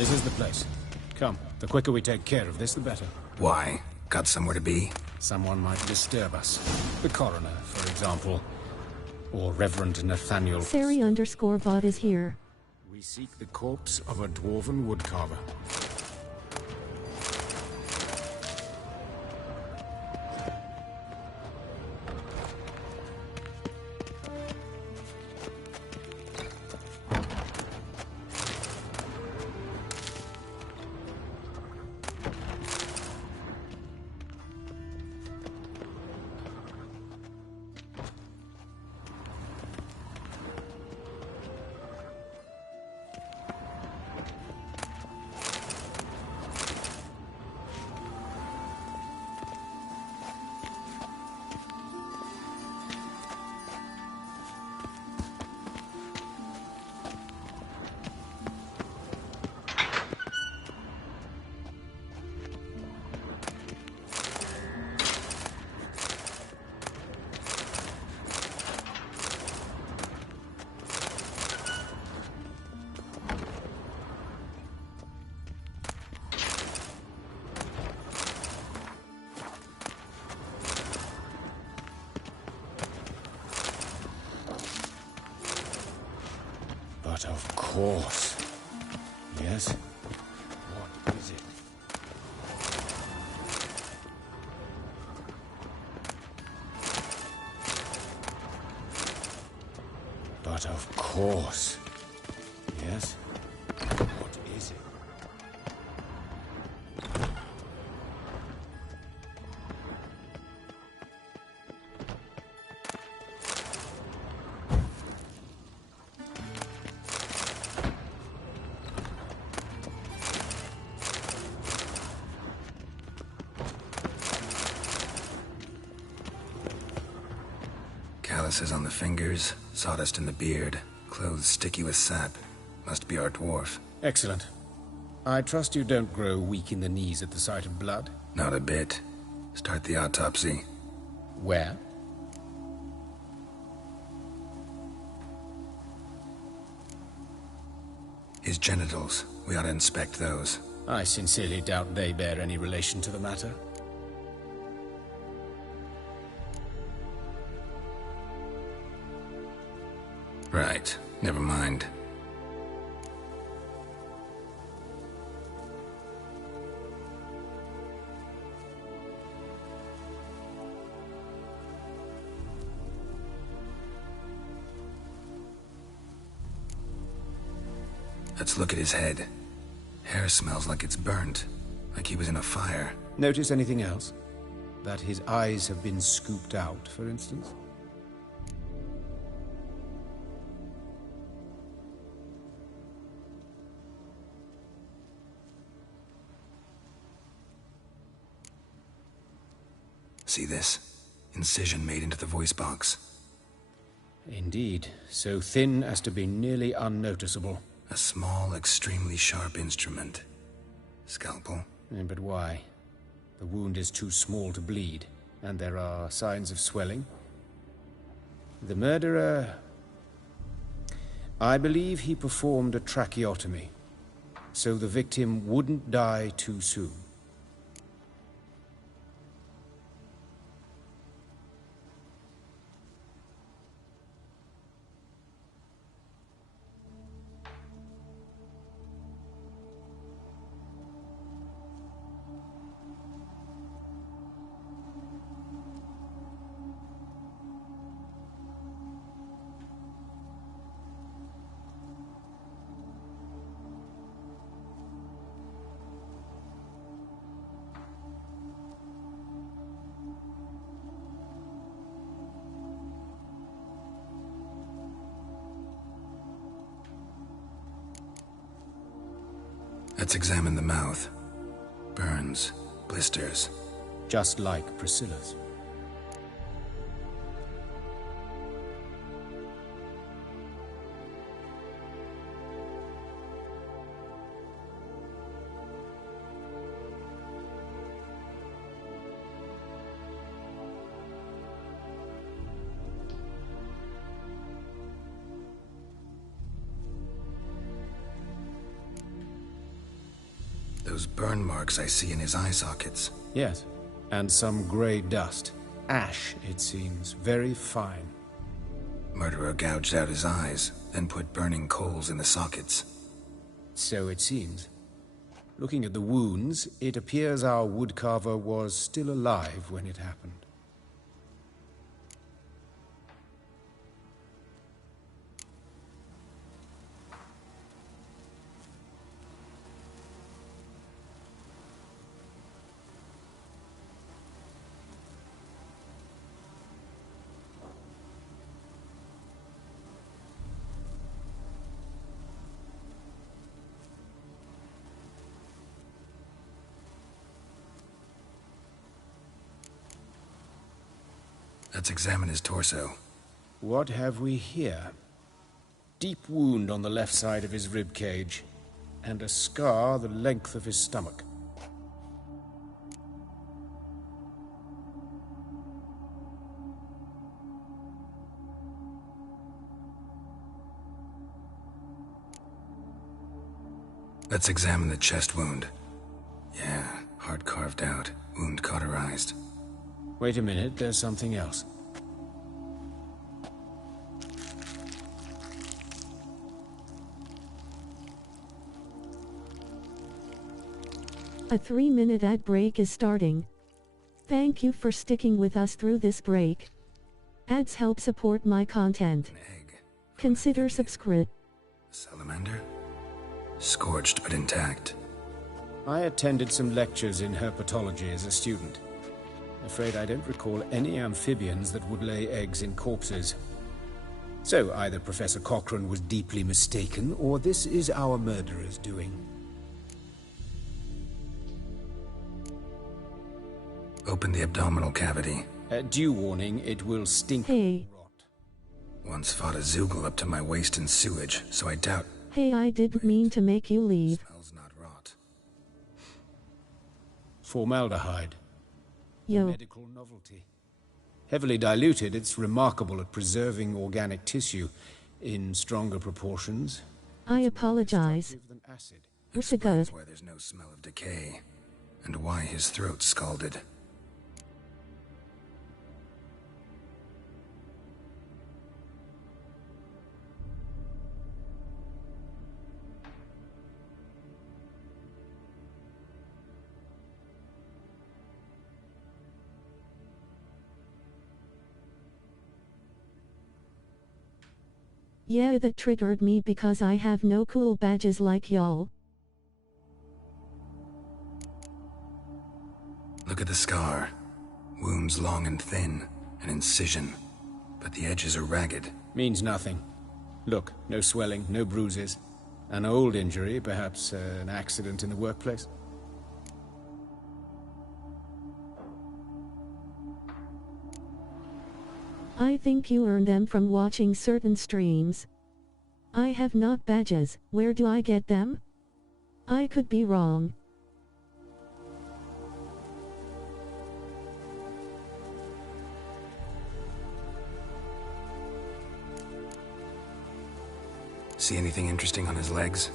This is the place. Come, the quicker we take care of this, the better. Why? Got somewhere to be? Someone might disturb us. The coroner, for example. Or Reverend Nathaniel. Sari_Vought is here. We seek the corpse of a dwarven woodcarver. But of course. Yes? What is it? But of course. Yes? What is it? Calluses on the fingers, sawdust in the beard, clothes sticky with sap. Must be our dwarf. Excellent. I trust you don't grow weak in the knees at the sight of blood? Not a bit. Start the autopsy. Where? His genitals. We ought to inspect those. I sincerely doubt they bear any relation to the matter. Right. Never mind. Let's look at his head. Hair smells like it's burnt, like he was in a fire. Notice anything else? That his eyes have been scooped out, for instance? See this? Incision made into the voice box. Indeed, so thin as to be nearly unnoticeable. A small, extremely sharp instrument. Scalpel? But why? The wound is too small to bleed, and there are signs of swelling. The murderer... I believe he performed a tracheotomy, so the victim wouldn't die too soon. Let's examine the mouth. Burns, blisters. Just like Priscilla's. Those burn marks I see in his eye sockets. Yes, and some grey dust. Ash, it seems, very fine. Murderer gouged out his eyes, then put burning coals in the sockets. So it seems. Looking at the wounds, it appears our woodcarver was still alive when it happened. Let's examine his torso. What have we here? Deep wound on the left side of his rib cage, and a scar the length of his stomach. Let's examine the chest wound. Yeah, heart carved out, wound cauterized. Wait a minute, there's something else. A 3-minute ad break is starting. Thank you for sticking with us through this break. Ads help support my content. An egg. Consider subscribe. Salamander? Scorched but intact. I attended some lectures in herpetology as a student. Afraid I don't recall any amphibians that would lay eggs in corpses. So either Professor Cochrane was deeply mistaken, or this is our murderer's doing. Open the abdominal cavity. Due warning, it will stink Hey. and rot. Once fought a Zoogle up to my waist in sewage, so I doubt... Hey, I didn't mean to make you leave. Smells not rot. Formaldehyde. Yo. Medical novelty. Heavily diluted, it's remarkable at preserving organic tissue in stronger proportions. I apologize. Destructive than acid. What's it good? Explains why there's no smell of decay, and why his throat scalded. Yeah, that triggered me because I have no cool badges like y'all. Look at the scar. Wounds long and thin, an incision, but the edges are ragged. Means nothing. Look, no swelling, no bruises. An old injury, perhaps an accident in the workplace. I think you earn them from watching certain streams. I have not badges. Where do I get them? I could be wrong. See anything interesting on his legs?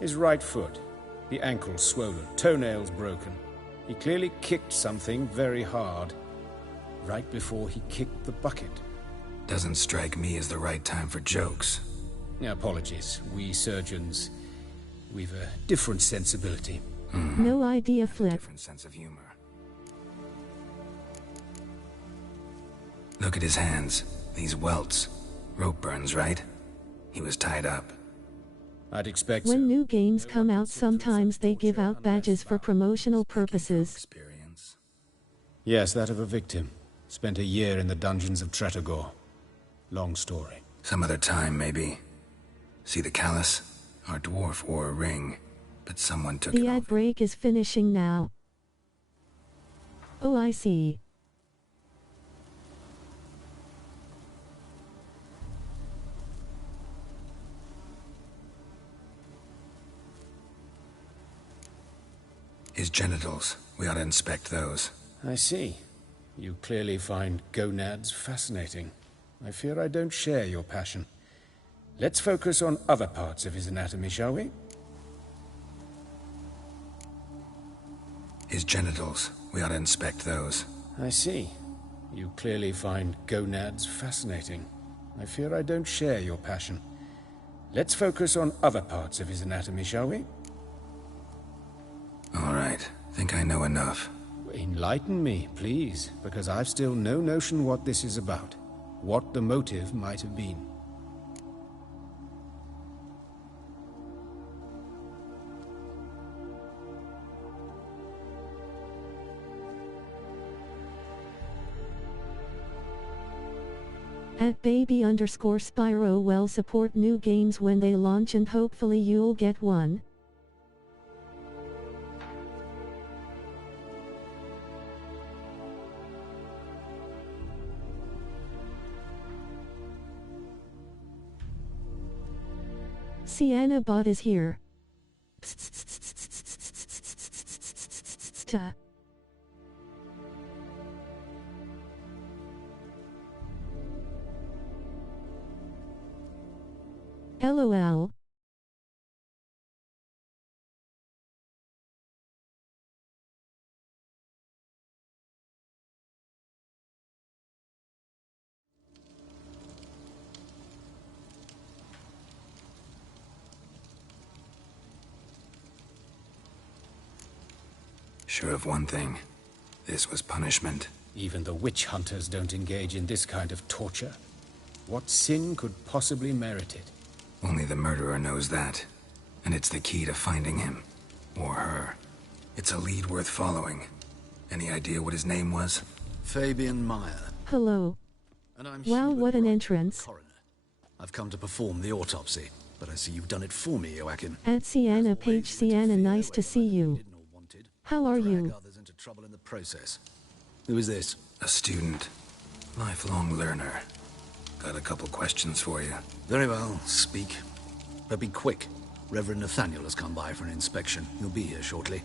His right foot. The ankle swollen, toenails broken. He clearly kicked something very hard. Right before he kicked the bucket. Doesn't strike me as the right time for jokes. Apologies. We surgeons, we've a different sensibility. No idea, Flip. Different sense of humor. Look at his hands. These welts. Rope burns, right? He was tied up. I'd expect When so. new games come out, sometimes they give out badges for promotional purposes. Experience. Yes, that of a victim. Spent a year in the dungeons of Tretogor. Long story. Some other time, maybe. See the callus? Our dwarf wore a ring, but someone took it The ad off. break is finishing now. Oh, I see. His genitals. We ought to inspect those. I see. You clearly find gonads fascinating. I fear I don't share your passion. Let's focus on other parts of his anatomy, shall we? His genitals. We ought to inspect those. I see. You clearly find gonads fascinating. I fear I don't share your passion. Let's focus on other parts of his anatomy, shall we? All right. Think I know enough. Enlighten me, please, because I've still no notion what this is about. What the motive might have been. At baby_Spyro will support new games when they launch and hopefully you'll get one. Sienna Bot is here. LOL. Sure of one thing. This was punishment. Even the witch hunters don't engage in this kind of torture. What sin could possibly merit it? Only the murderer knows that. And it's the key to finding him. Or her. It's a lead worth following. Any idea what his name was? Fabian Meyer. Hello. And I'm Wow, Hubert what an Wright, entrance. Coroner. I've come to perform the autopsy, but I see you've done it for me, Joachim. At Sienna As Page. always, you Sienna, interfere nice to when see either you. didn't or wanted. How are Drag you? others into trouble in the process. Who is this? A student. Lifelong learner. Got a couple questions for you. Very well, speak. But be quick. Reverend Nathaniel has come by for an inspection. He'll be here shortly.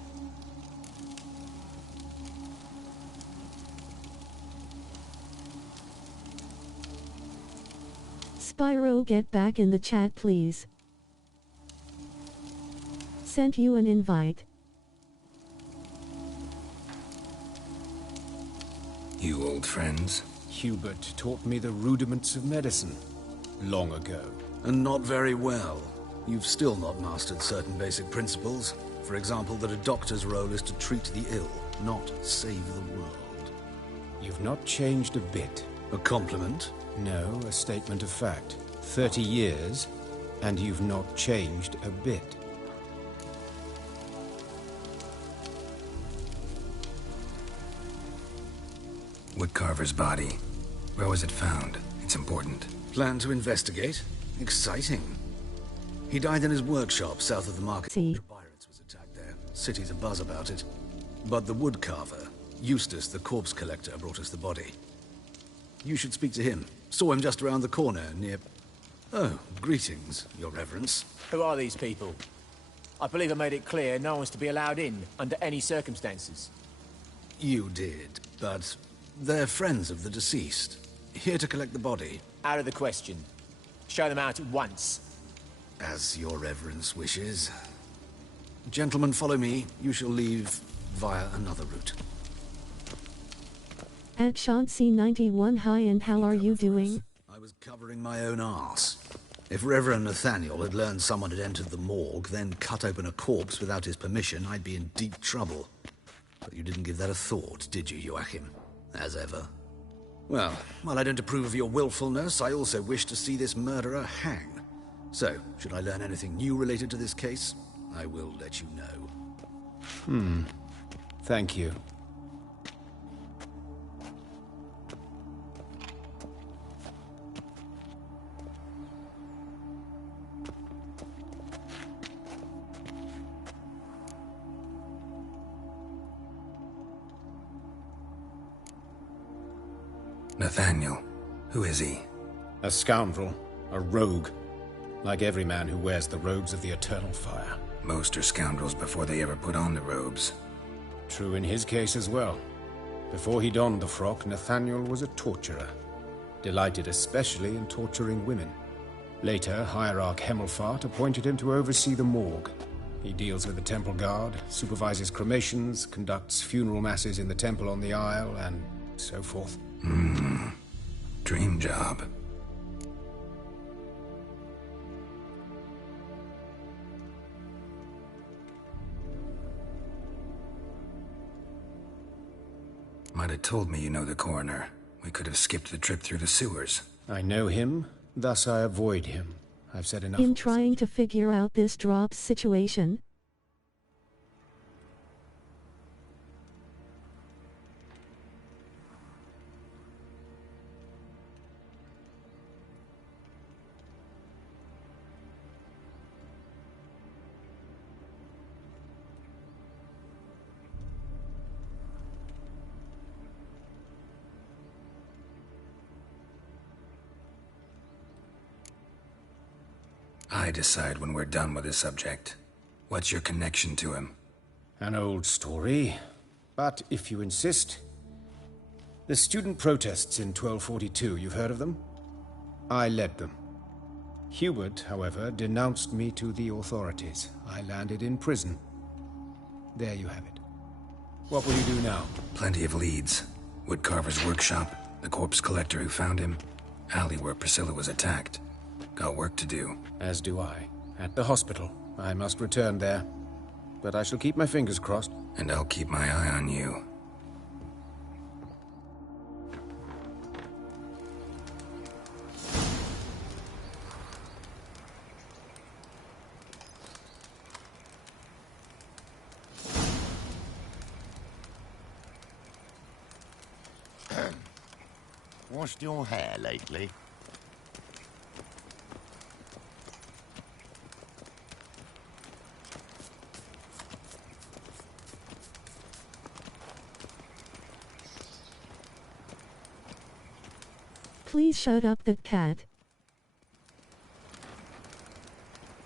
Spyro, get back in the chat, please. Sent you an invite. You old friends? Hubert taught me the rudiments of medicine. Long ago. And not very well. You've still not mastered certain basic principles. For example, that a doctor's role is to treat the ill, not save the world. You've not changed a bit. A compliment? No, a statement of fact. 30 years, and you've not changed a bit. Woodcarver's body. Where was it found? It's important. Plan to investigate? Exciting. He died in his workshop south of the market. See. Pirates was attacked there. City's abuzz about it. But the woodcarver, Eustace the corpse collector, brought us the body. You should speak to him. Saw him just around the corner near... Oh, greetings, your reverence. Who are these people? I believe I made it clear no one's to be allowed in, under any circumstances. You did, but they're friends of the deceased. Here to collect the body. Out of the question. Show them out at once. As your reverence wishes. Gentlemen, follow me. You shall leave via another route. At Chauncey91, hi, and how are you doing? I was covering my own arse. If Reverend Nathaniel had learned someone had entered the morgue, then cut open a corpse without his permission, I'd be in deep trouble. But you didn't give that a thought, did you, Joachim? As ever. Well, while I don't approve of your willfulness, I also wish to see this murderer hang. So, should I learn anything new related to this case, I will let you know. Thank you. Nathaniel. Who is he? A scoundrel. A rogue. Like every man who wears the robes of the Eternal Fire. Most are scoundrels before they ever put on the robes. True in his case as well. Before he donned the frock, Nathaniel was a torturer. Delighted especially in torturing women. Later, Hierarch Hemelfart appointed him to oversee the morgue. He deals with the temple guard, supervises cremations, conducts funeral masses in the temple on the Isle, and so forth. Dream job. Might have told me you know the coroner. We could have skipped the trip through the sewers. I know him, thus I avoid him. I've said enough. In trying to figure out this drops situation, I decide when we're done with this subject. What's your connection to him? An old story, but if you insist. The student protests in 1242, you've heard of them? I led them. Hubert, however, denounced me to the authorities. I landed in prison. There you have it. What will you do now? Plenty of leads. Woodcarver's workshop, the corpse collector who found him, alley where Priscilla was attacked. Got work to do. As do I. At the hospital. I must return there. But I shall keep my fingers crossed. And I'll keep my eye on you. Washed your hair lately? please shut up that cat.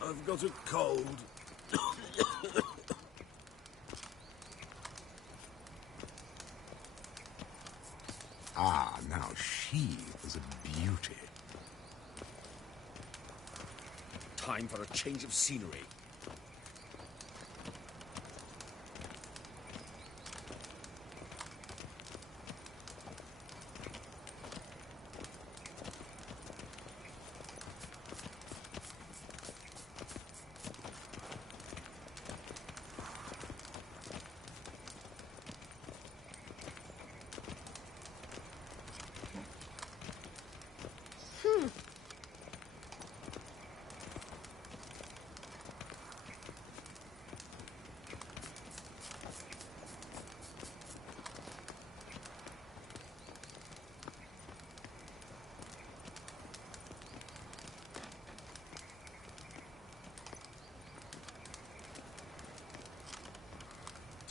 I've got a cold. Ah, now she is a beauty. Time for a change of scenery.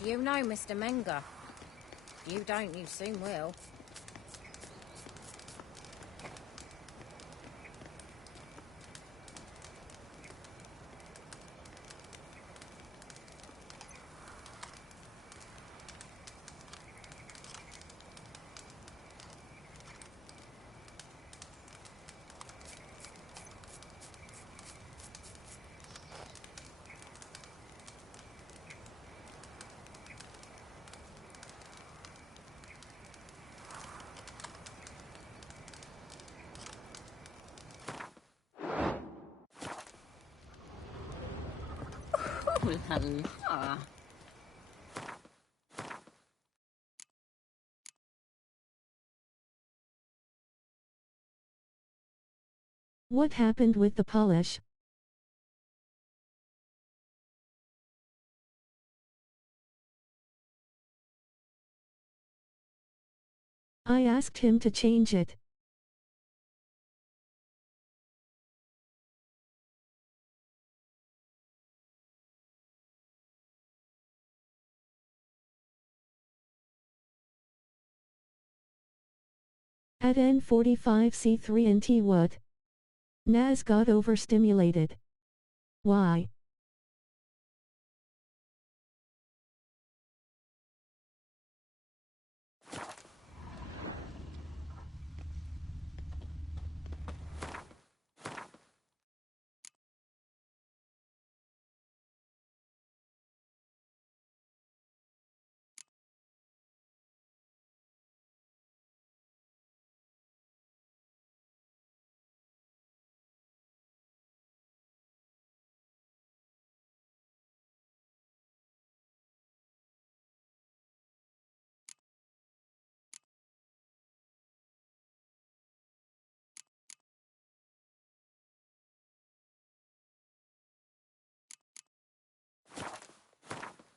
Do you know Mr. Menger? You don't, you soon will. La la. What happened with the polish? I asked him to change it. At N45C3 and T what? Naz got overstimulated. Why?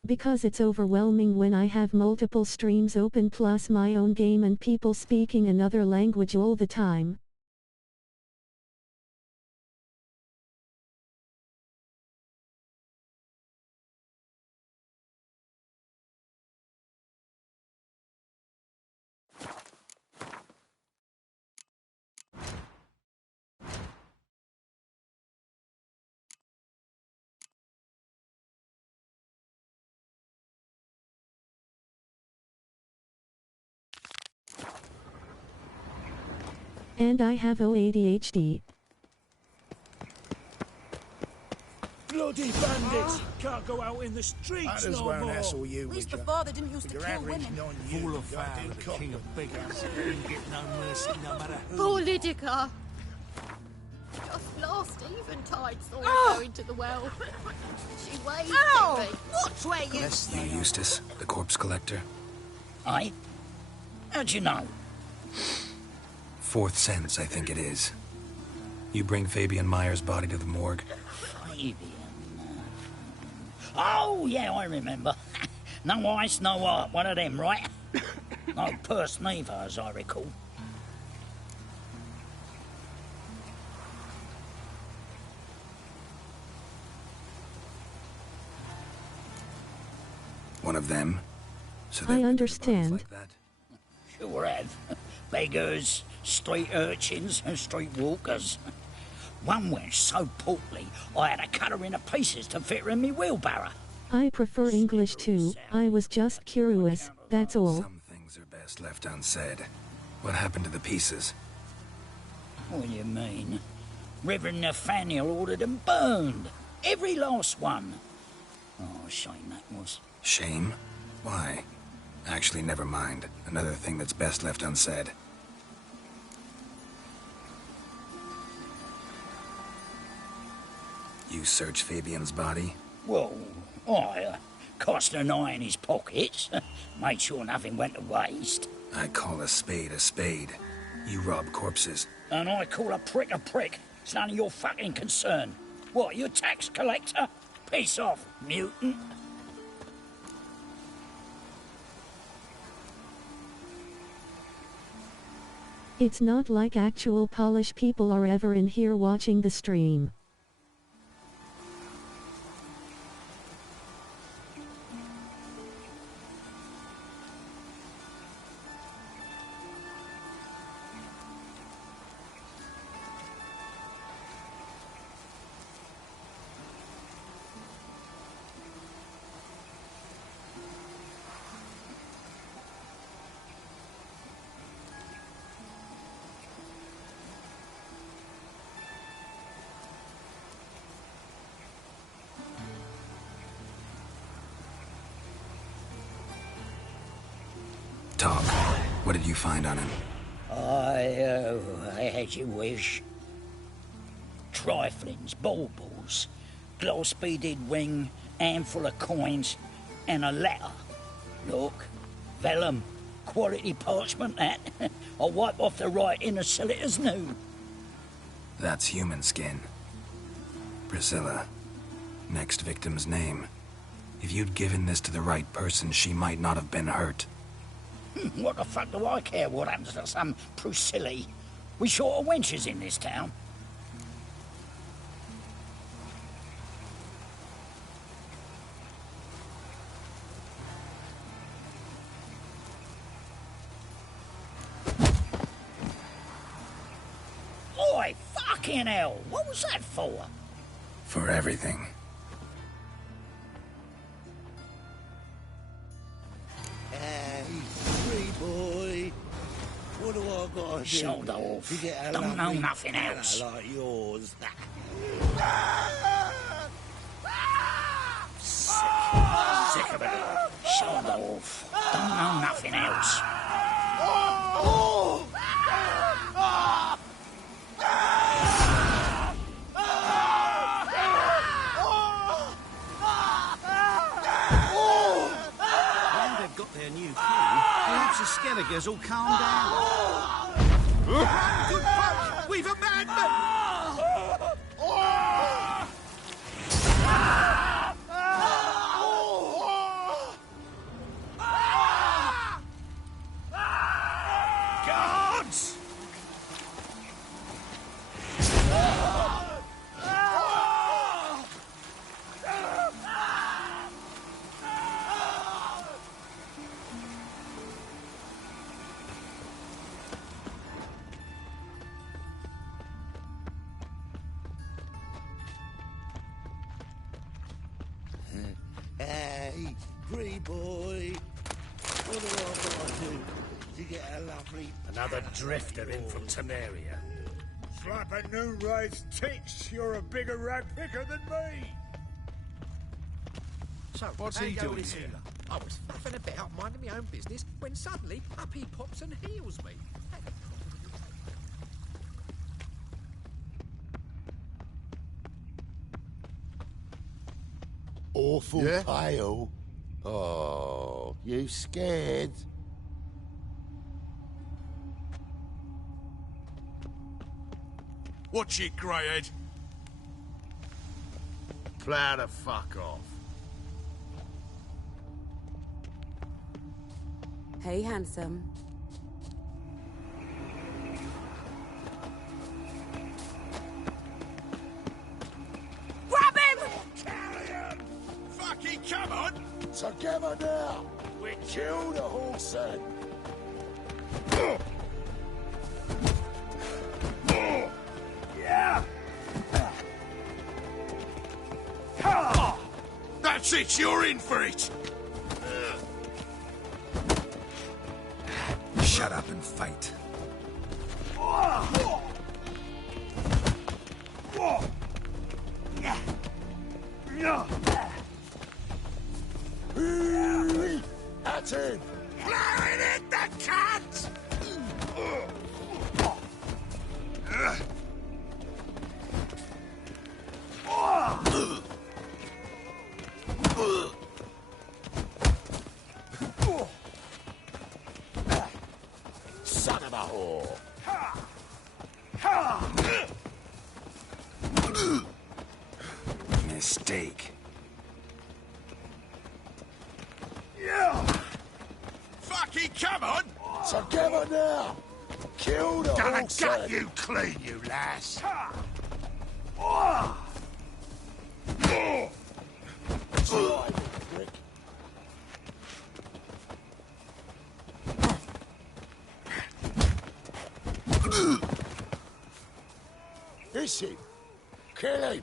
Because it's overwhelming when I have multiple streams open plus my own game and people speaking another language all the time. And I have ADHD. Bloody bandits! Can't go out in the streets no more! Hassle you At least the father didn't used to kill women. Full of fire, the king of beggars. Didn't get no mercy, no matter who. Poor Lydica! Just last eventide saw her go into the well. She waved at me. Watch where you... You Eustace, the corpse collector? Aye? How'd you know? Fourth sense, I think it is. You bring Fabian Meyer's body to the morgue. Fabian... Oh, yeah, I remember. No eyes, no heart, one of them, right? No purse neither, as I recall. One of them? So I understand. Like that? Sure have. Beggars, street urchins, and street walkers. One went so portly, I had to cut her into pieces to fit her in me wheelbarrow. I prefer English too. I was just curious, that's all. Some things are best left unsaid. What happened to the pieces? What do you mean? Reverend Nathaniel ordered them burned. Every last one. Oh, shame that was. Shame? Why? Actually, never mind. Another thing that's best left unsaid. You search Fabian's body? Well, I cast an eye in his pockets. Made sure nothing went to waste. I call a spade a spade. You rob corpses. And I call a prick a prick. It's none of your fucking concern. What, you a tax collector? Piss off, mutant. It's not like actual Polish people are ever in here watching the stream. Talk. What did you find on him? As you wish. Triflings, baubles, glass-beaded ring, handful of coins, and a letter. Look, vellum, quality parchment, that. I'll wipe off the writing and sell it as new. That's human skin. Priscilla. Next victim's name. If you'd given this to the right person, she might not have been hurt. What the fuck do I care what happens to some Priscilla? We short of wenches in this town. Oi, fucking hell! What was that for? For everything. What do I gotta do? Shoulder off. To get a Don't know lovely nothing fella else. like yours. Sick of it. Shoulder off. Don't know nothing else. Now they've got their new king, perhaps the Skelligers will calm down. Good folk! We've a madman! me, pretty boy. What do I gotta do to get a lovely... Another drifter in from Temeria. Slap a new raised tits. You're a bigger rag picker than me. So, what's he doing here? I was faffing about, minding my own business, when suddenly up he pops and heals me. Awful pale. Oh, you scared? Watch it, greyhead. Plow the fuck off. Hey, handsome. Grab him! Carry him! Fucking come on! Together now! We kill the horse then! Yeah! That's it, you're in for it! Shut up and fight. That's it! Blowing it, the cat! Son of a whore! Mistake. Fucking come on! Together now! Kill the Gonna horse gut then. you clean, you lass! Try, Rick. Is he? Kill him!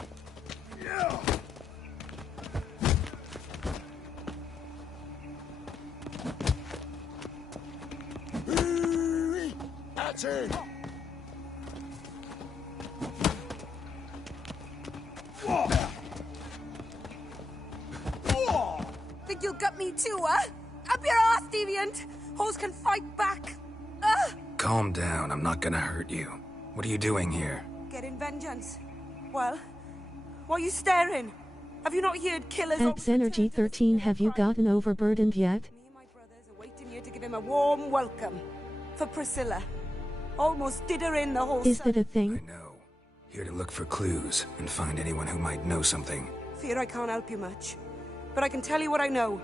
That's it! Think you'll gut me too, huh? Up your ass, deviant! Hoes can fight back! Calm down, I'm not gonna hurt you. What are you doing here? Getting vengeance. Well, why are you staring? Have you not heard killers Abs Energy 13, have you gotten overburdened yet? waiting here to give him a warm welcome? For Priscilla. Almost did her in the whole Is that a thing? Here to look for clues and find anyone who might know something. Fear I can't help you much. But I can tell you what I know.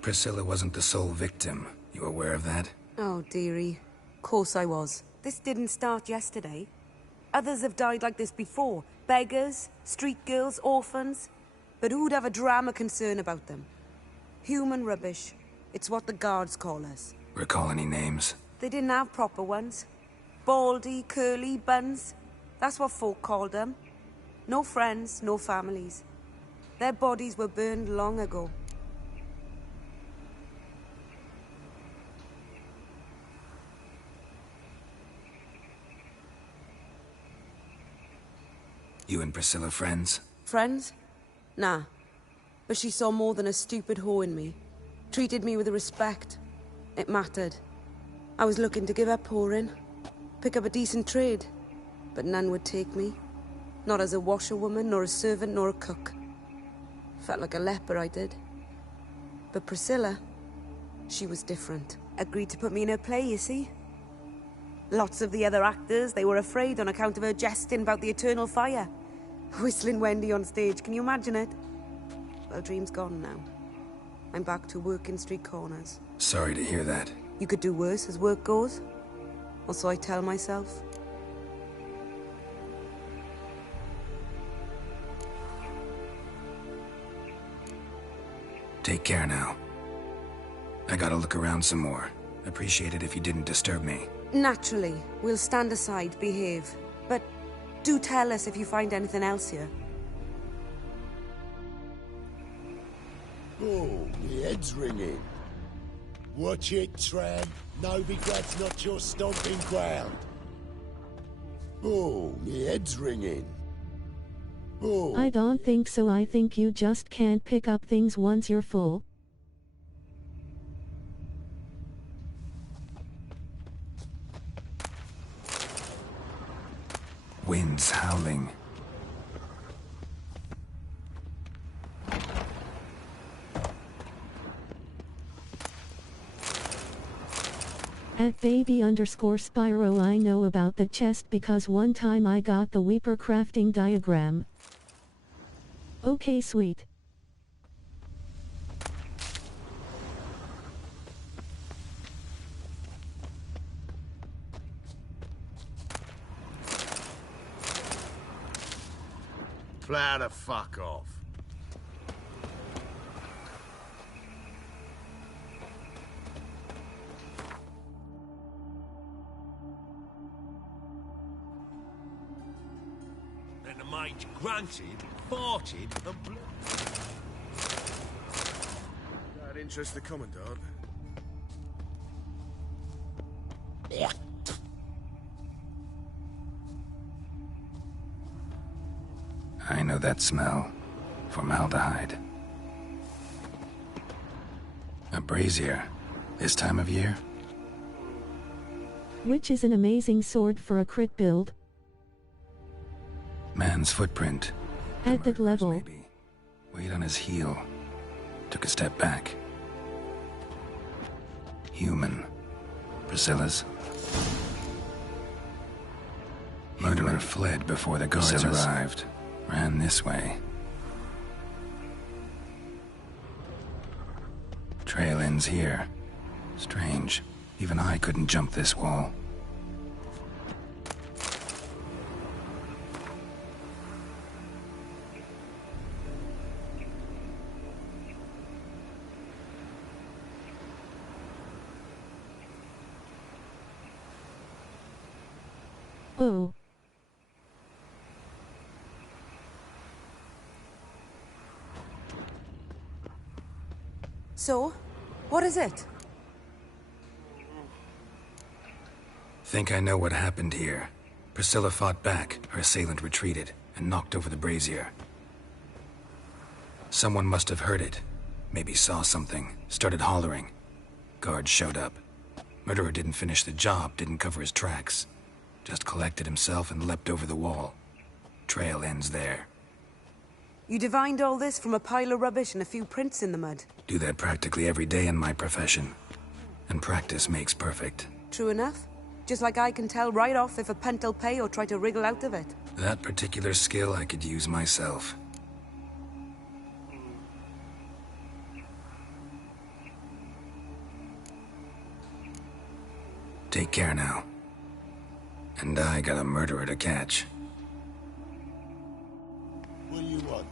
Priscilla wasn't the sole victim. You aware of that? Oh, dearie. Course I was. This didn't start yesterday. Others have died like this before. Beggars, street girls, orphans. But who'd have a drama concern about them? Human rubbish. It's what the guards call us. Recall any names? They didn't have proper ones. Baldy, curly, buns. That's what folk called them. No friends, no families. Their bodies were burned long ago. You and Priscilla friends? Friends? Nah. But she saw more than a stupid whore in me. Treated me with respect. It mattered. I was looking to give up whoring. Pick up a decent trade. But none would take me. Not as a washerwoman, nor a servant, nor a cook. Felt like a leper, I did. But Priscilla, she was different. Agreed to put me in her play, you see? Lots of the other actors, they were afraid on account of her jesting about the eternal fire. Whistling Wendy on stage, can you imagine it? Well, dream's gone now. I'm back to working street corners. Sorry to hear that. You could do worse as work goes. Or so I tell myself. Take care now. I gotta look around some more. Appreciate it if you didn't disturb me. Naturally, we'll stand aside, behave. But do tell us if you find anything else here. Oh, my head's ringing. Watch it, tramp. Novigrad's not your stomping ground. Oh, my head's ringing. Oh. I don't think so. I think you just can't pick up things once you're full. Wind's howling. At baby_Spyro, I know about the chest because one time I got the Weeper crafting diagram. Okay, sweet. Plow the fuck off. And the mage grunted, farted, and blew. That interests the Commandant. Yeah. I know that smell. Formaldehyde. A brazier. This time of year? Which is an amazing sword for a crit build. Man's footprint. At that level. Maybe. Weight on his heel. Took a step back. Human. Priscilla's. Murderer fled before the guards arrived. Ran this way. Trail ends here. Strange. Even I couldn't jump this wall. Oh. So, what is it? Think I know what happened here. Priscilla fought back, her assailant retreated, and knocked over the brazier. Someone must have heard it. Maybe saw something, started hollering. Guards showed up. Murderer didn't finish the job, didn't cover his tracks. Just collected himself and leapt over the wall. Trail ends there. You divined all this from a pile of rubbish and a few prints in the mud. Do that practically every day in my profession. And practice makes perfect. True enough. Just like I can tell right off if a punt'll pay or try to wriggle out of it. That particular skill I could use myself. Take care now. And I got a murderer to catch. What do you want?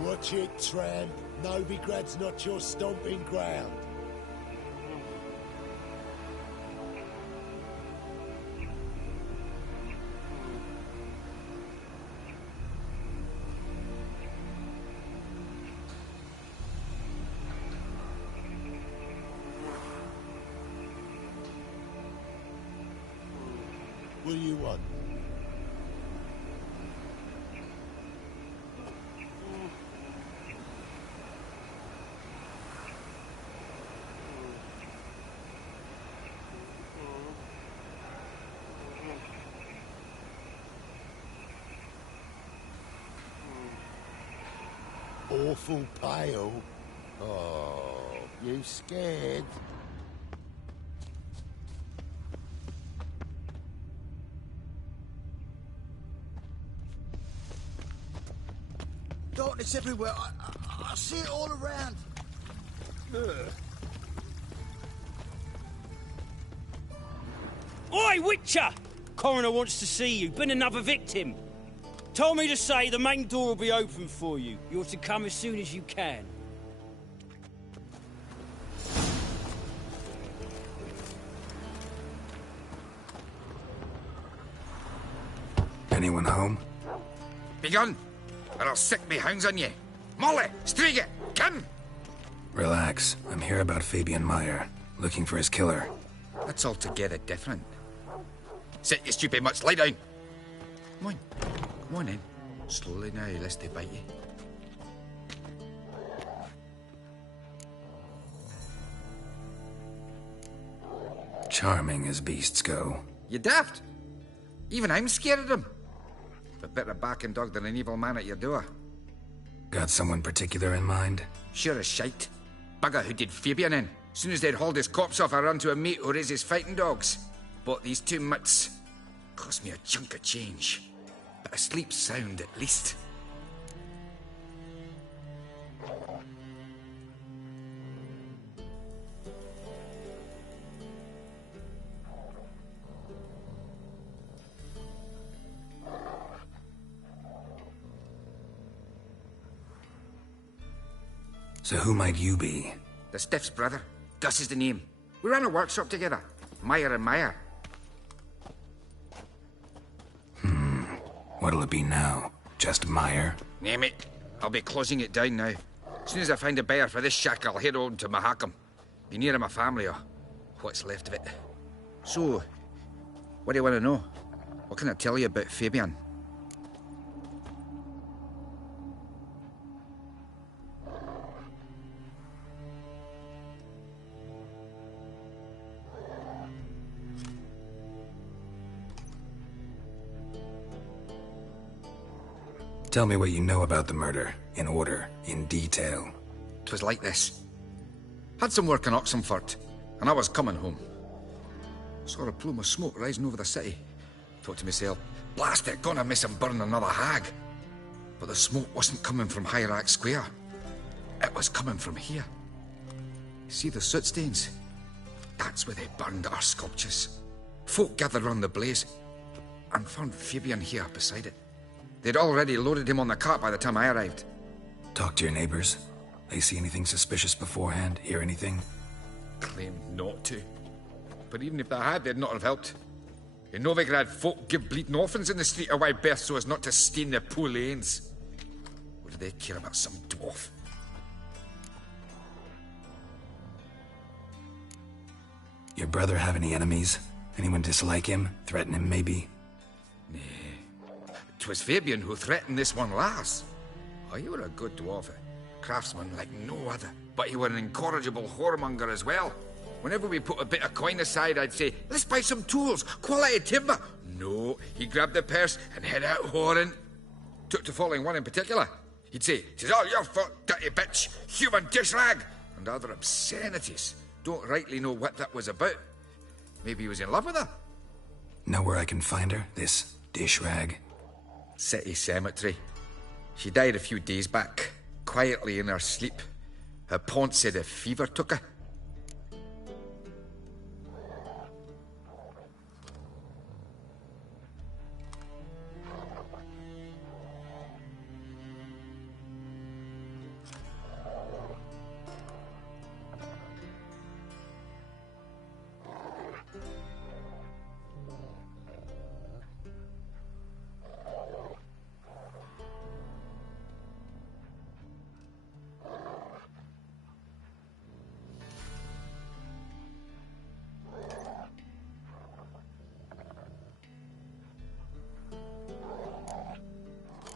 Watch it, tramp. Novigrad's not your stomping ground. What do you want? awful pale. Oh, you scared? Darkness everywhere. I see it all around. Ugh. Oi, Witcher! Coroner wants to see you. Been another victim. Told me to say the main door will be open for you. You're to come as soon as you can. Anyone home? Begone, or I'll sick me hounds on you. Molly, Striga, come! Relax. I'm here about Fabian Meyer, looking for his killer. That's altogether different. Sit, you stupid mutts, lie down. Come on in. Slowly now, lest they bite you. Charming as beasts go. You daft? Even I'm scared of them. A better barking dog than an evil man at your door. Got someone particular in mind? Sure as shite. Bugger who did Fabian in. Soon as they'd hauled his corpse off, I run to a mate who raises fighting dogs. Bought these 2 mutts. Cost me a chunk of change. But I sleep sound at least. So who might you be? The Stiff's brother. Gus is the name. We ran a workshop together. Meyer and Meyer. What'll it be now? Just Meyer? Name it. I'll be closing it down now. As soon as I find a buyer for this shack, I'll head on to Mahakam. Be near my family, or what's left of it. So, what do you want to know? What can I tell you about Fabian? Tell me what you know about the murder, in order, in detail. 'Twas like this. Had some work in Oxenfurt, and I was coming home. Saw a plume of smoke rising over the city. Thought to myself, blast it, gonna miss him burn another hag. But the smoke wasn't coming from Hierarch Square. It was coming from here. See the soot stains? That's where they burned our sculptures. Folk gathered round the blaze, and found Fabian here beside it. They'd already loaded him on the cart by the time I arrived. Talk to your neighbors. They see anything suspicious beforehand? Hear anything? Claimed not to. But even if they had, they'd not have helped. In Novigrad, folk give bleeding orphans in the street a wide berth so as not to stain their poor lanes. What do they care about some dwarf? Your brother have any enemies? Anyone dislike him? Threaten him, maybe? 'Twas Fabian who threatened this one last. Oh, you were a good dwarf, craftsman like no other. But you were an incorrigible whoremonger as well. Whenever we put a bit of coin aside, I'd say, let's buy some tools, quality timber. No, he grabbed the purse and head out whoring. Took to following one in particular. He'd say, 'tis all your fault, dirty bitch, human dish rag, and other obscenities. Don't rightly know what that was about. Maybe he was in love with her. Know where I can find her, this dish rag? City cemetery. She died a few days back, quietly in her sleep. Her pont said a fever took her.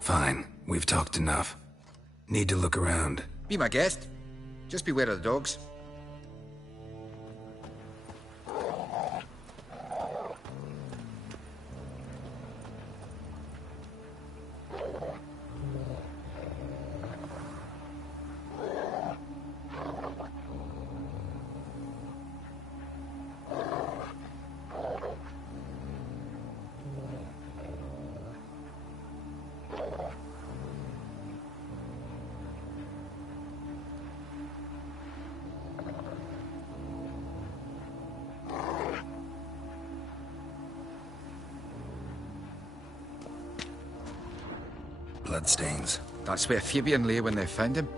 Fine. We've talked enough. Need to look around. Be my guest. Just beware of the dogs. bloodstains. That's where Fabian lay when they found him.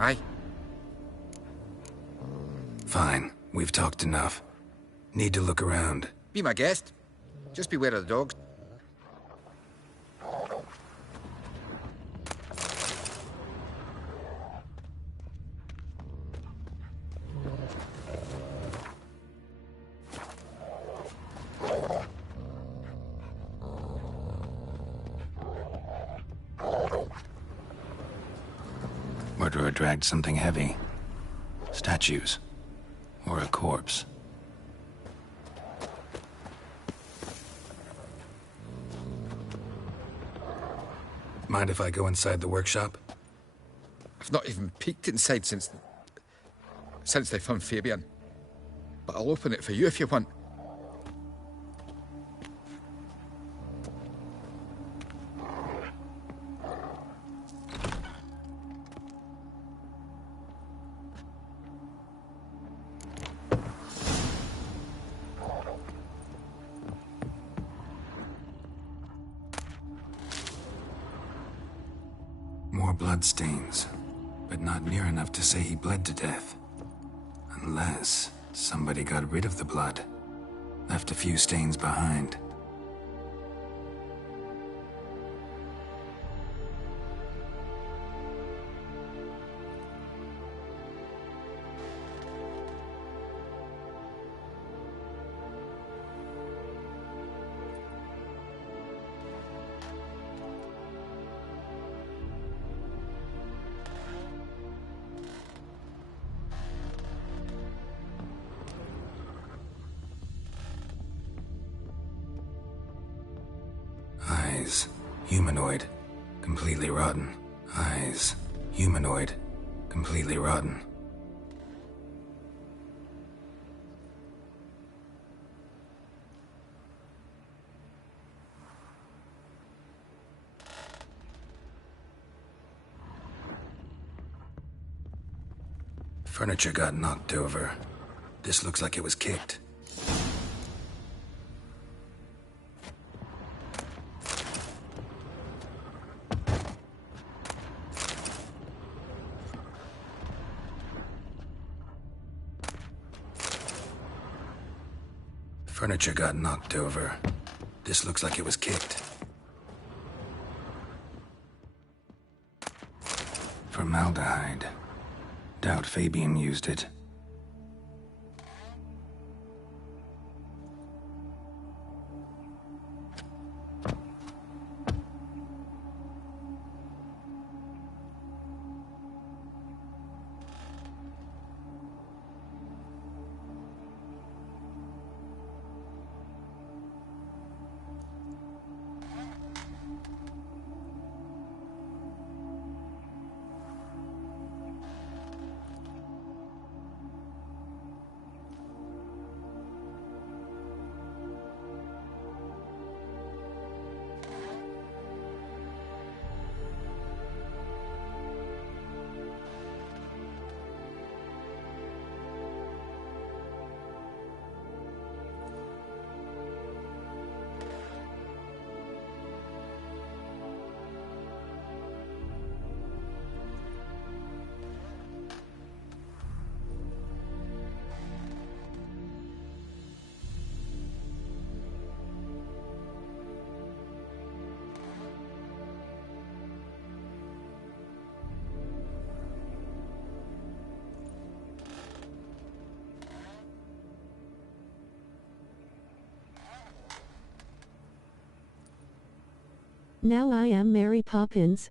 Aye. Fine. We've talked enough. Need to look around. Be my guest. Just beware of the dogs. Murderer dragged something heavy. Statues. Or a corpse. Mind if I go inside the workshop? I've not even peeked inside since they found Fabian. But I'll open it for you if you want. More bloodstains, but not near enough to say he bled to death. Unless somebody got rid of the blood, left a few stains behind. Eyes, humanoid, completely rotten. Eyes, humanoid, completely rotten. Furniture got knocked over. This looks like it was kicked. Furniture got knocked over. This looks like it was kicked. Formaldehyde. Doubt Fabian used it. Now I am Mary Poppins.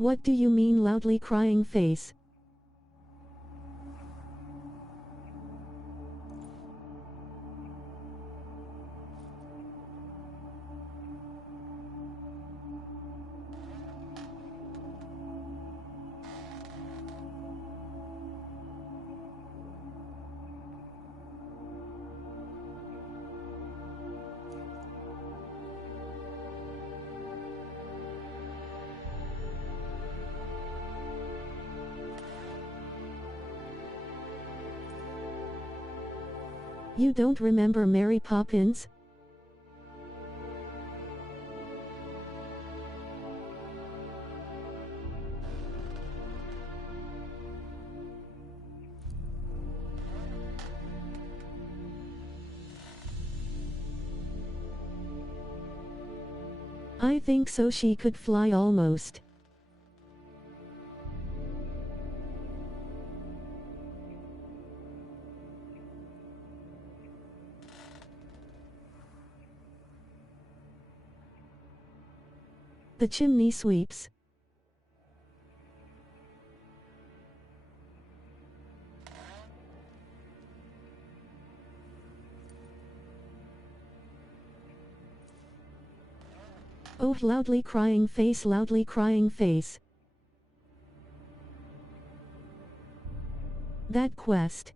What do you mean loudly crying face? You don't remember Mary Poppins? I think so. She could fly almost. The chimney sweeps. Oh, loudly crying face, loudly crying face. That quest.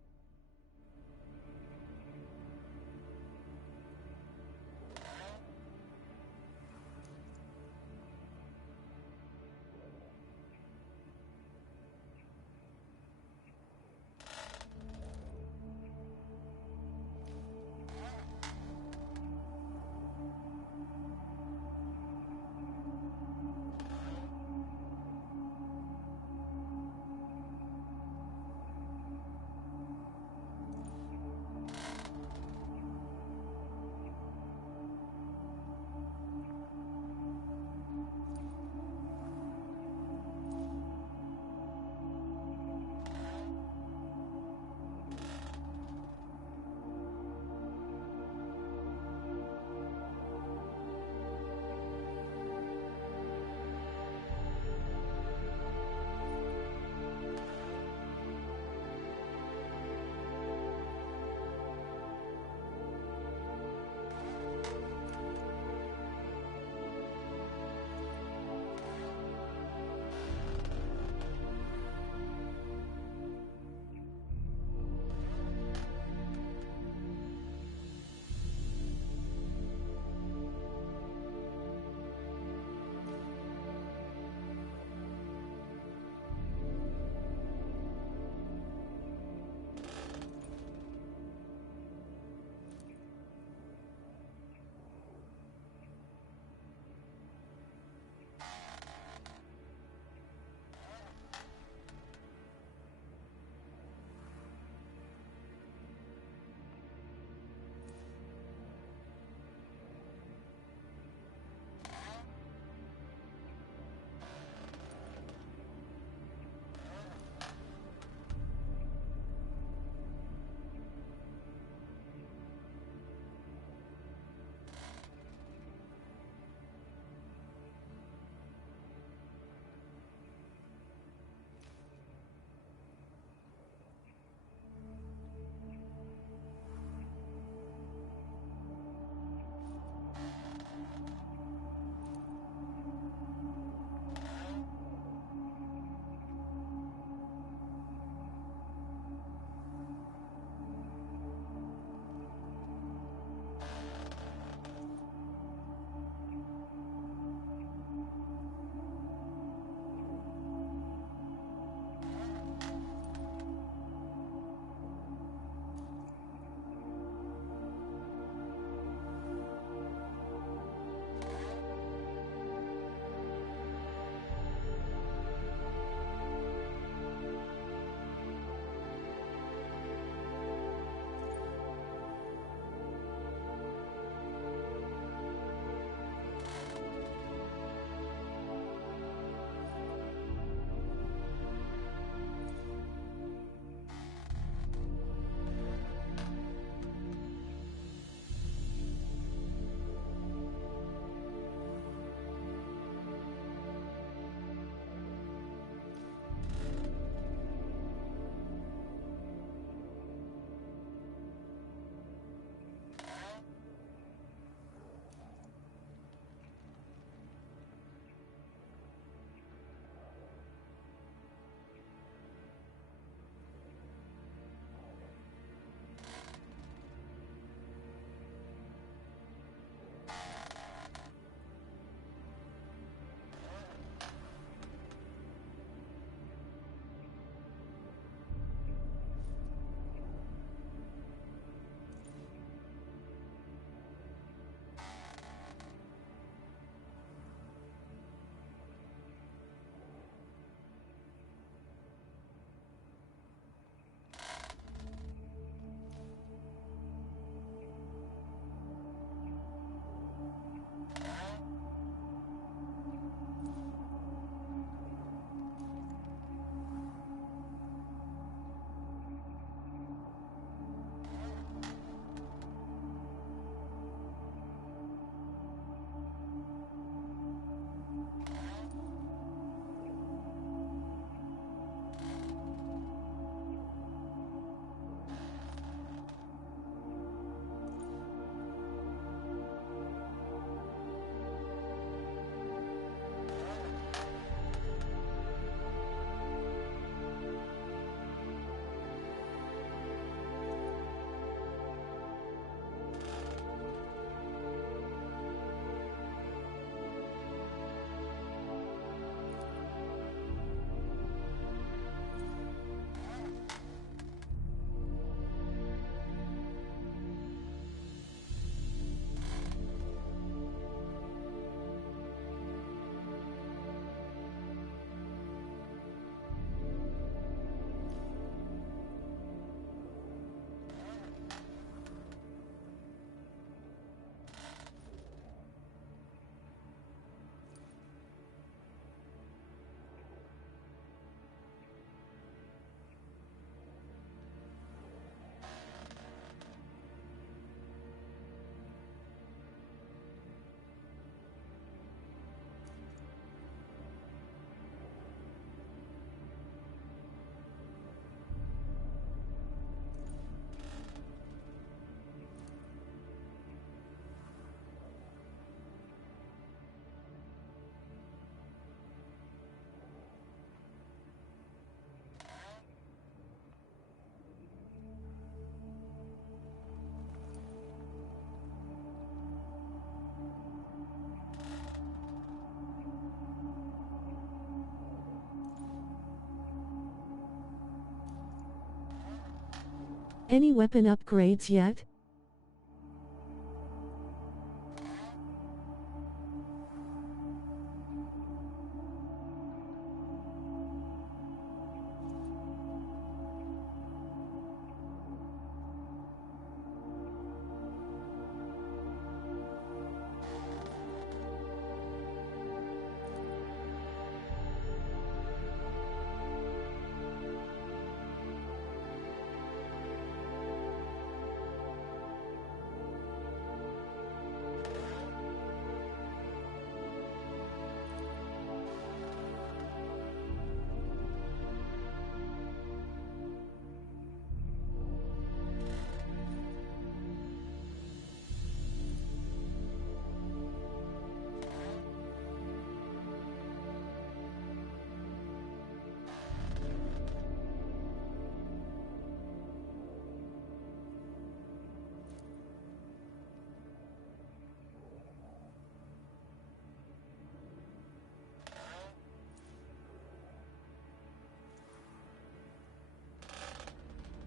Any weapon upgrades yet?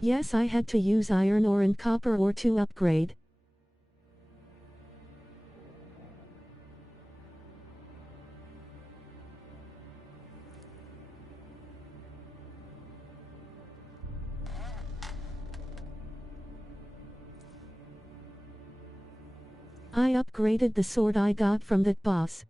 Yes, I had to use iron ore and copper ore to upgrade. I upgraded the sword I got from that boss.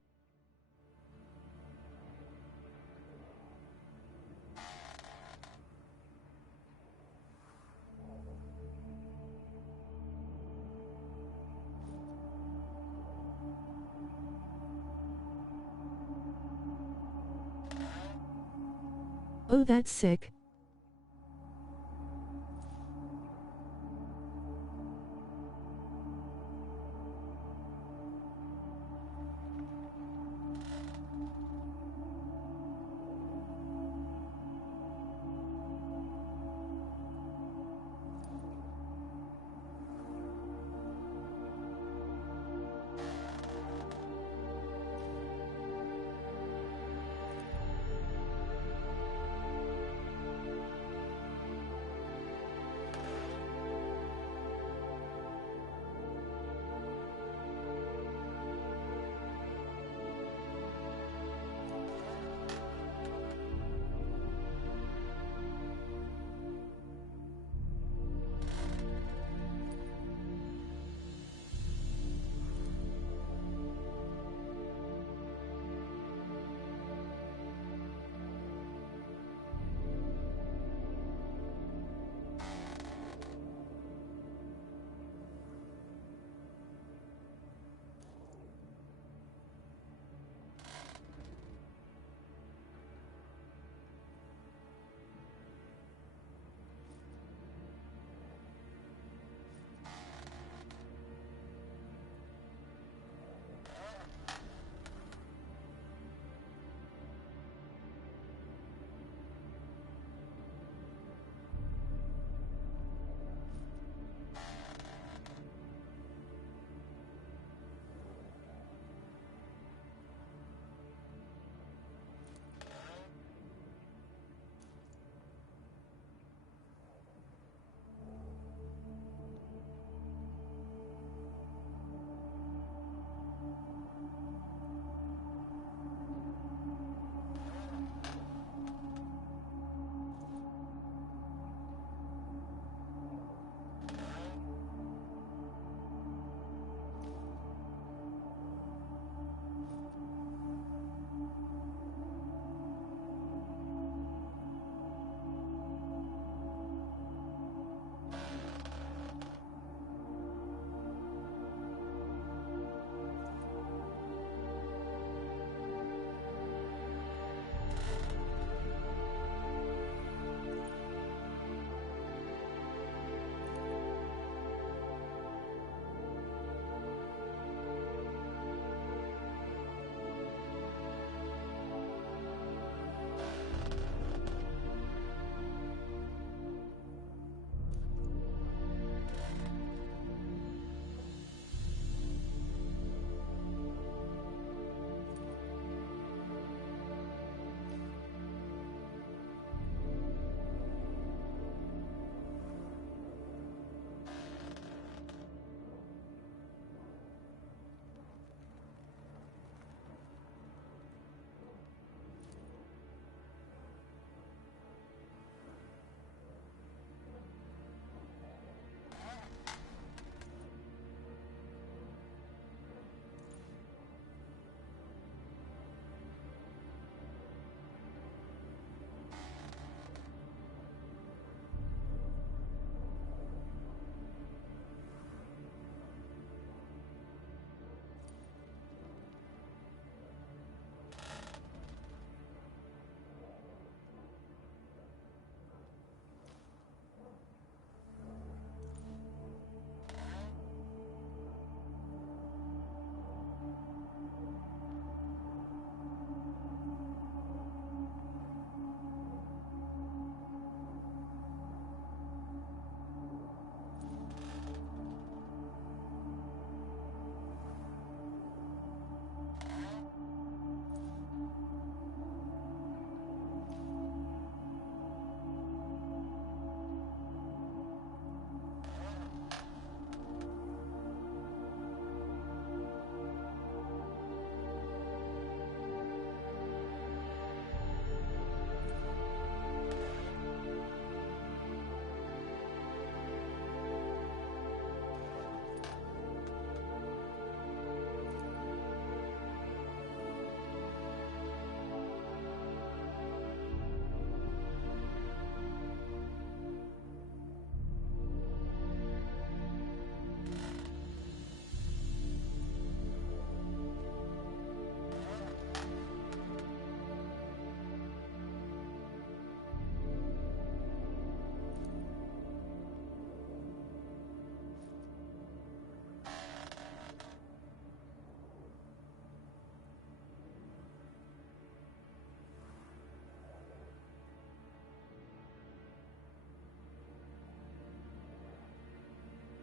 Oh, that's sick.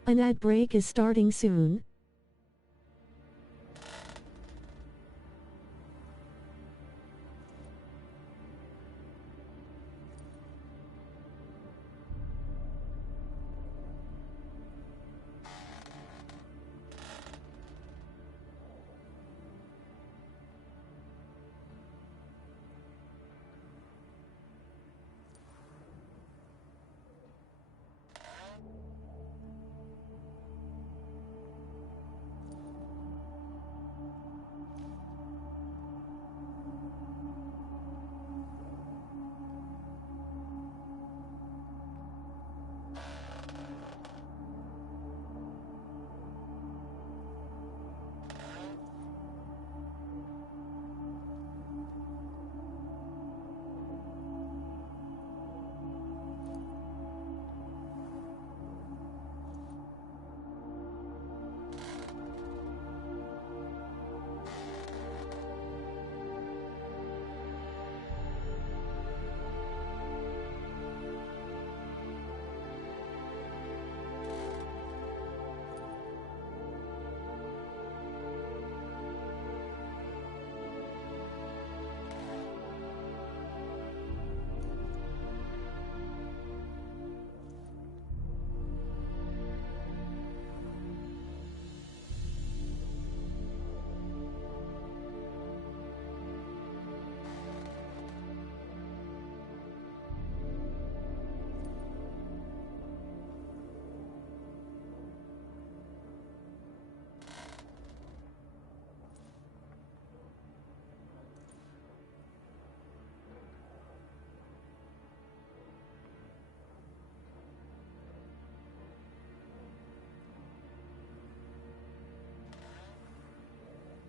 An ad break is starting soon.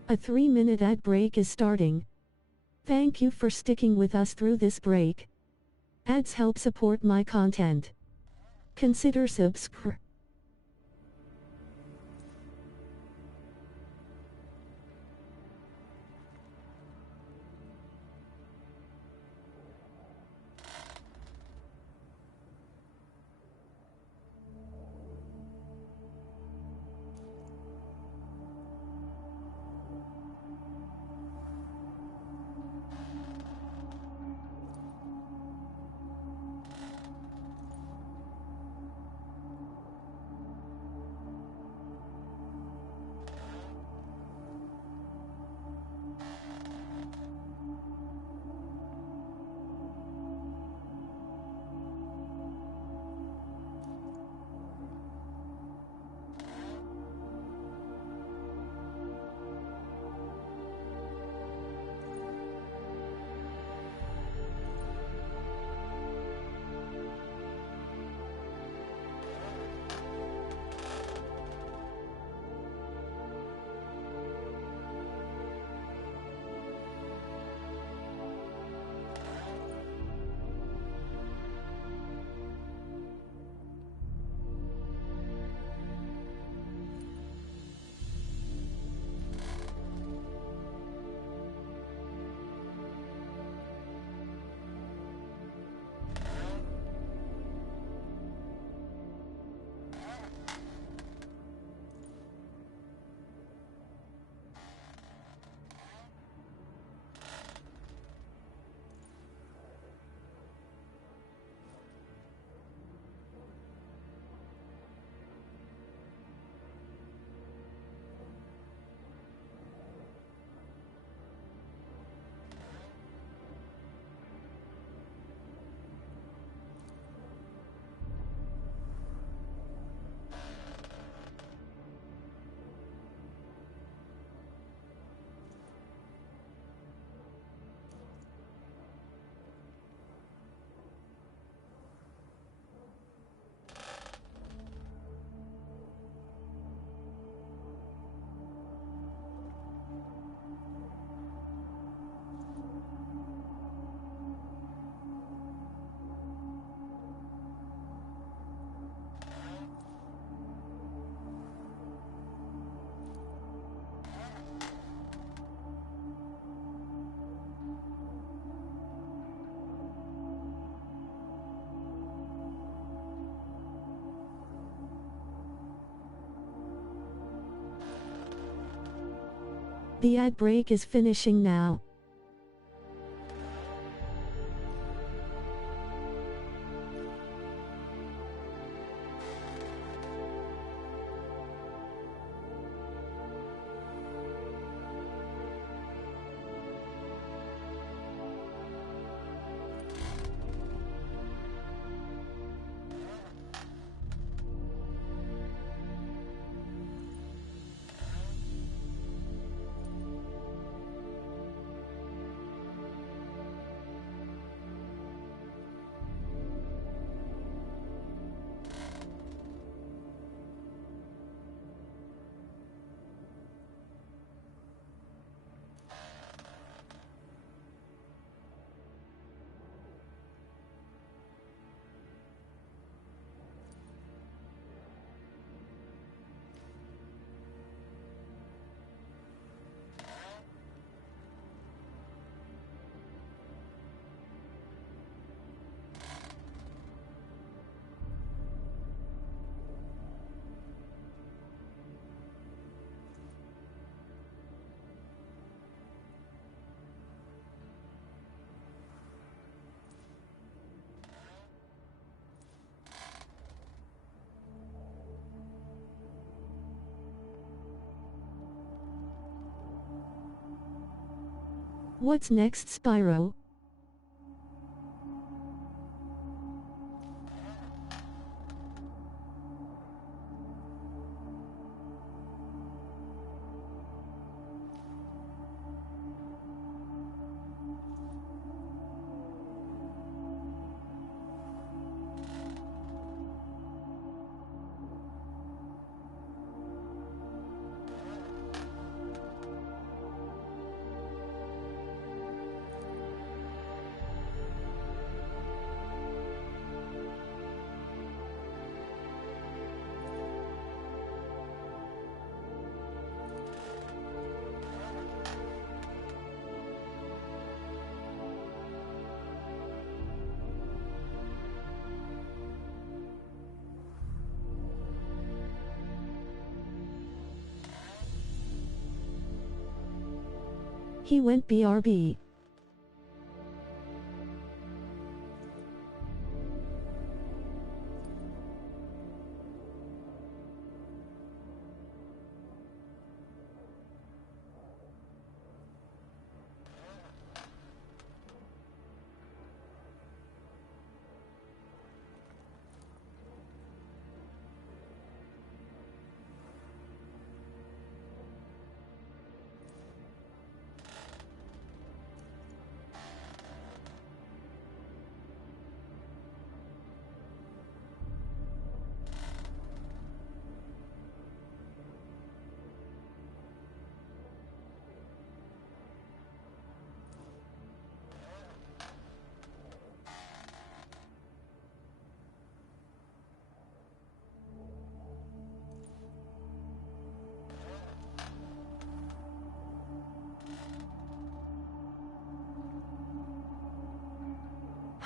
A 3-minute ad break is starting. Thank you for sticking with us through this break. Ads help support my content. Consider subscribe. The ad break is finishing now. What's next, Spyro? He went BRB.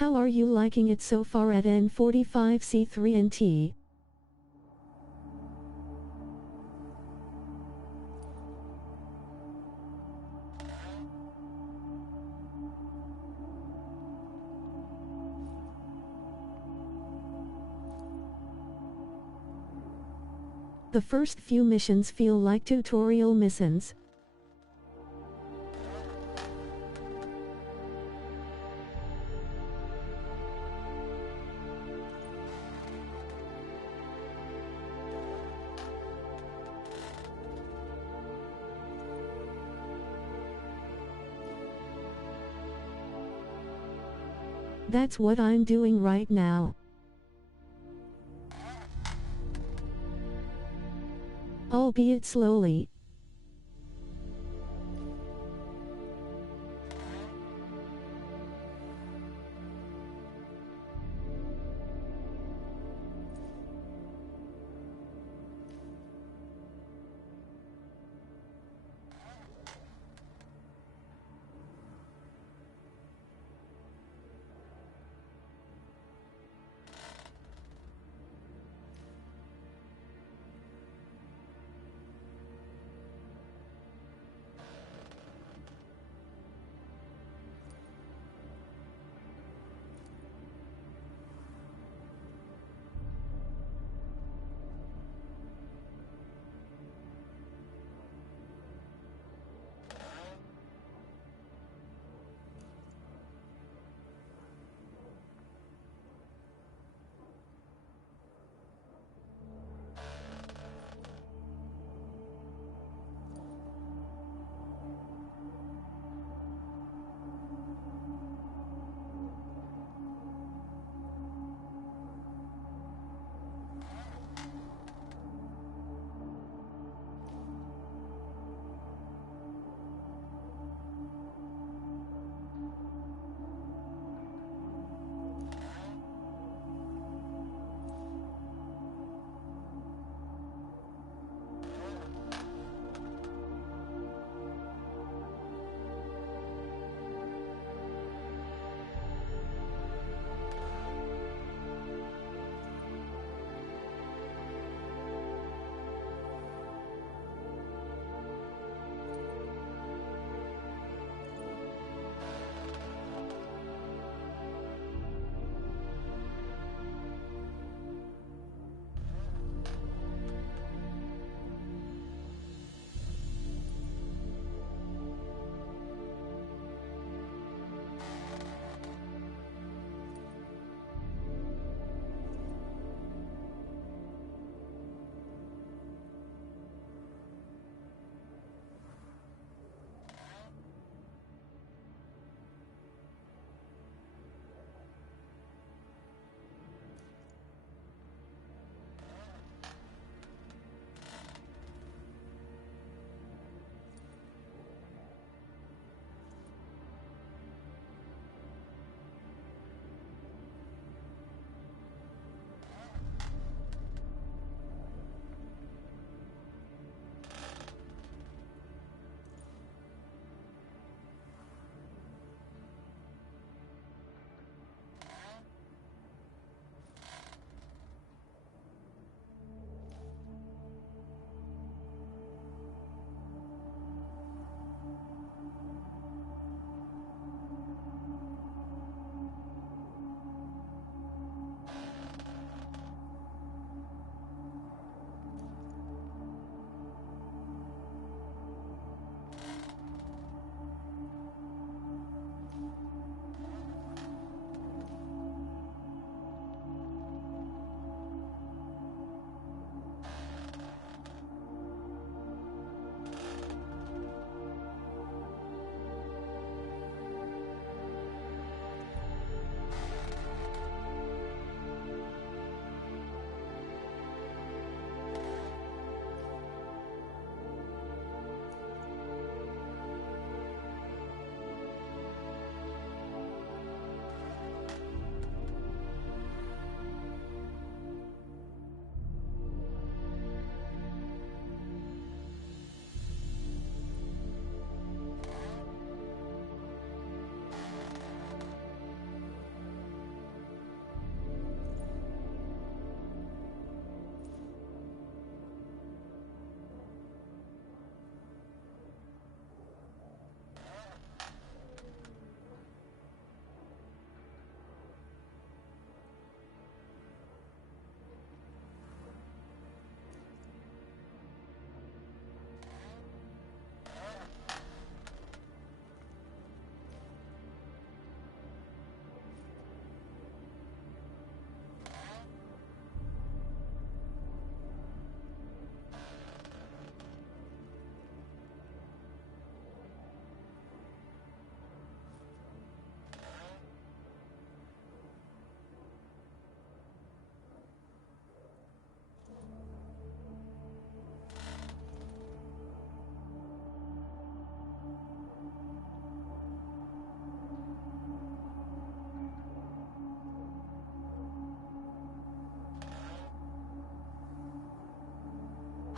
How are you liking it so far at N45C3NT? The first few missions feel like tutorial missions. That's what I'm doing right now. Albeit slowly.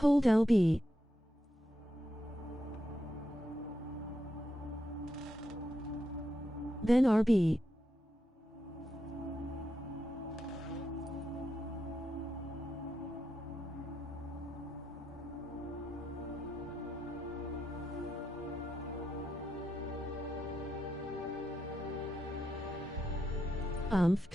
Hold LB. Then RB. Umph.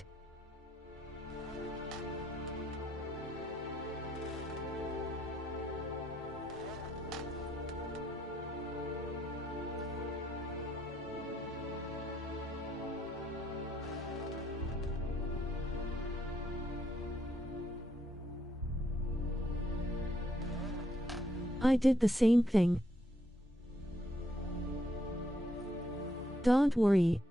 I did the same thing. Don't worry.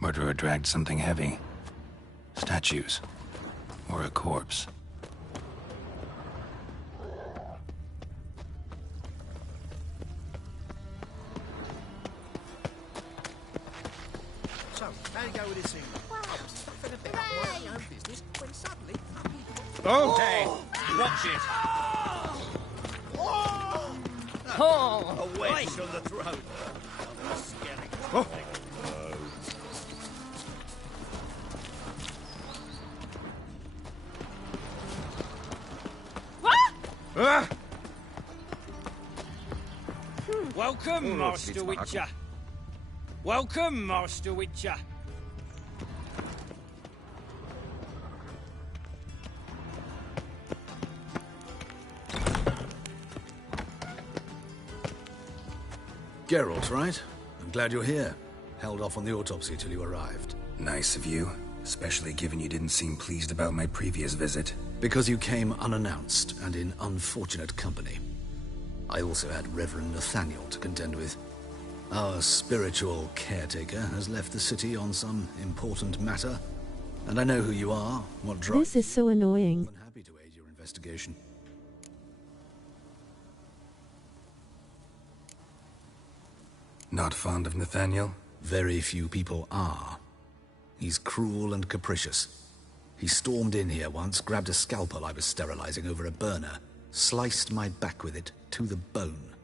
Murderer dragged something heavy. Statues. Or a corpse. So, how do you go with this evening? I was stuffing a bit up my own business when suddenly up he pops. Okay, watch it. Oh, a wedge on the throat. Oh. Ah! Welcome, Master Witcher. Welcome, Master Witcher. Geralt, right? I'm glad you're here. Held off on the autopsy till you arrived. Nice of you, especially given you didn't seem pleased about my previous visit. Because you came unannounced and in unfortunate company. I also had Reverend Nathaniel to contend with. Our spiritual caretaker has left the city on some important matter, and I know who you are, what drives. This is so annoying. I'm happy to aid your investigation. Not fond of Nathaniel? Very few people are. He's cruel and capricious. He stormed in here once, grabbed a scalpel I was sterilizing over a burner, sliced my back with it to the bone,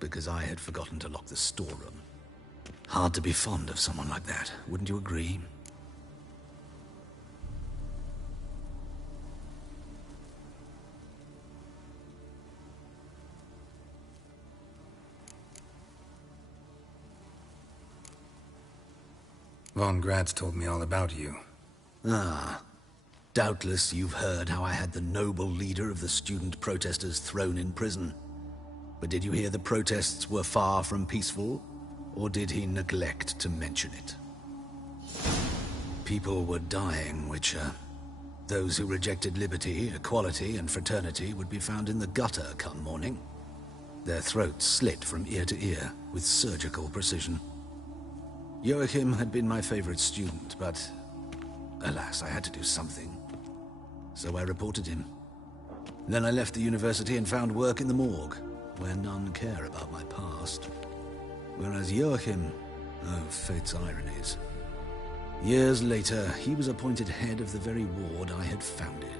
because I had forgotten to lock the storeroom. Hard to be fond of someone like that, wouldn't you agree? Von Gratz told me all about you. Ah. Doubtless you've heard how I had the noble leader of the student protesters thrown in prison. But did you hear the protests were far from peaceful? Or did he neglect to mention it? People were dying, Witcher. Those who rejected liberty, equality, and fraternity would be found in the gutter come morning. Their throats slit from ear to ear with surgical precision. Joachim had been my favorite student, but alas, I had to do something. So I reported him. Then I left the university and found work in the morgue, where none care about my past. Whereas Joachim, oh, fate's ironies. Years later, he was appointed head of the very ward I had founded.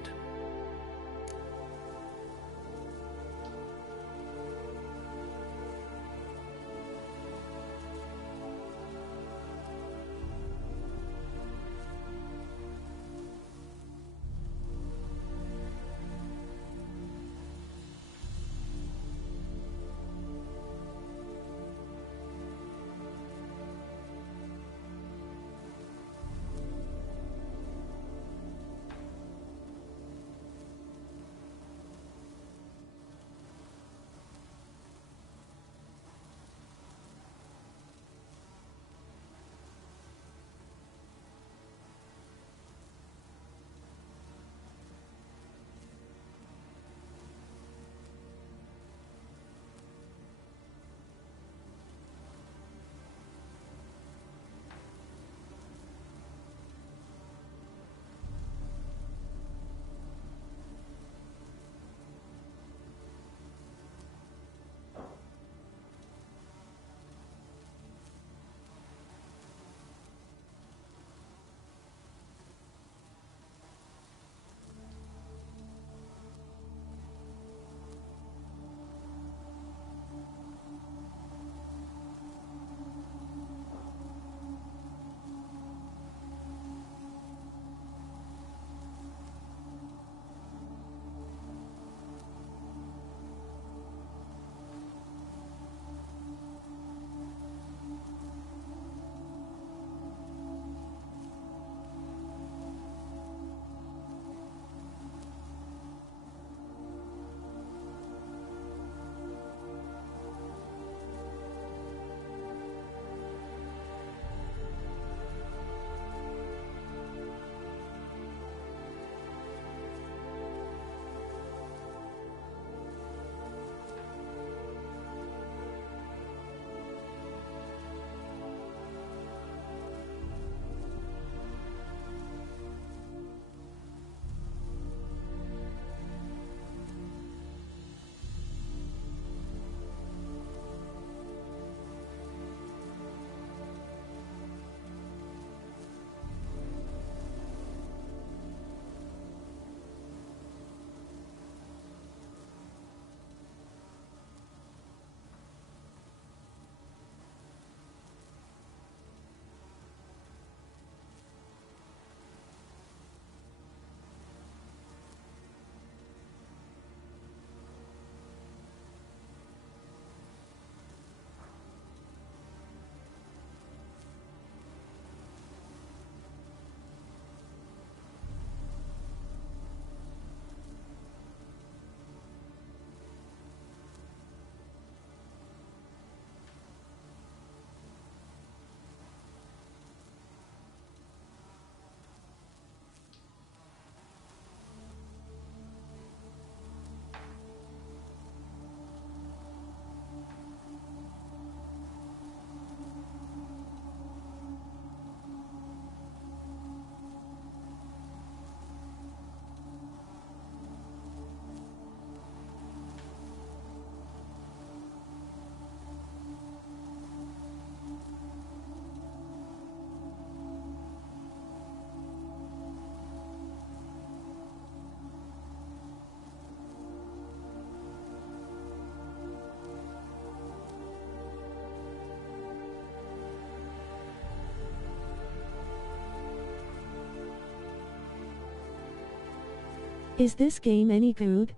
Is this game any good?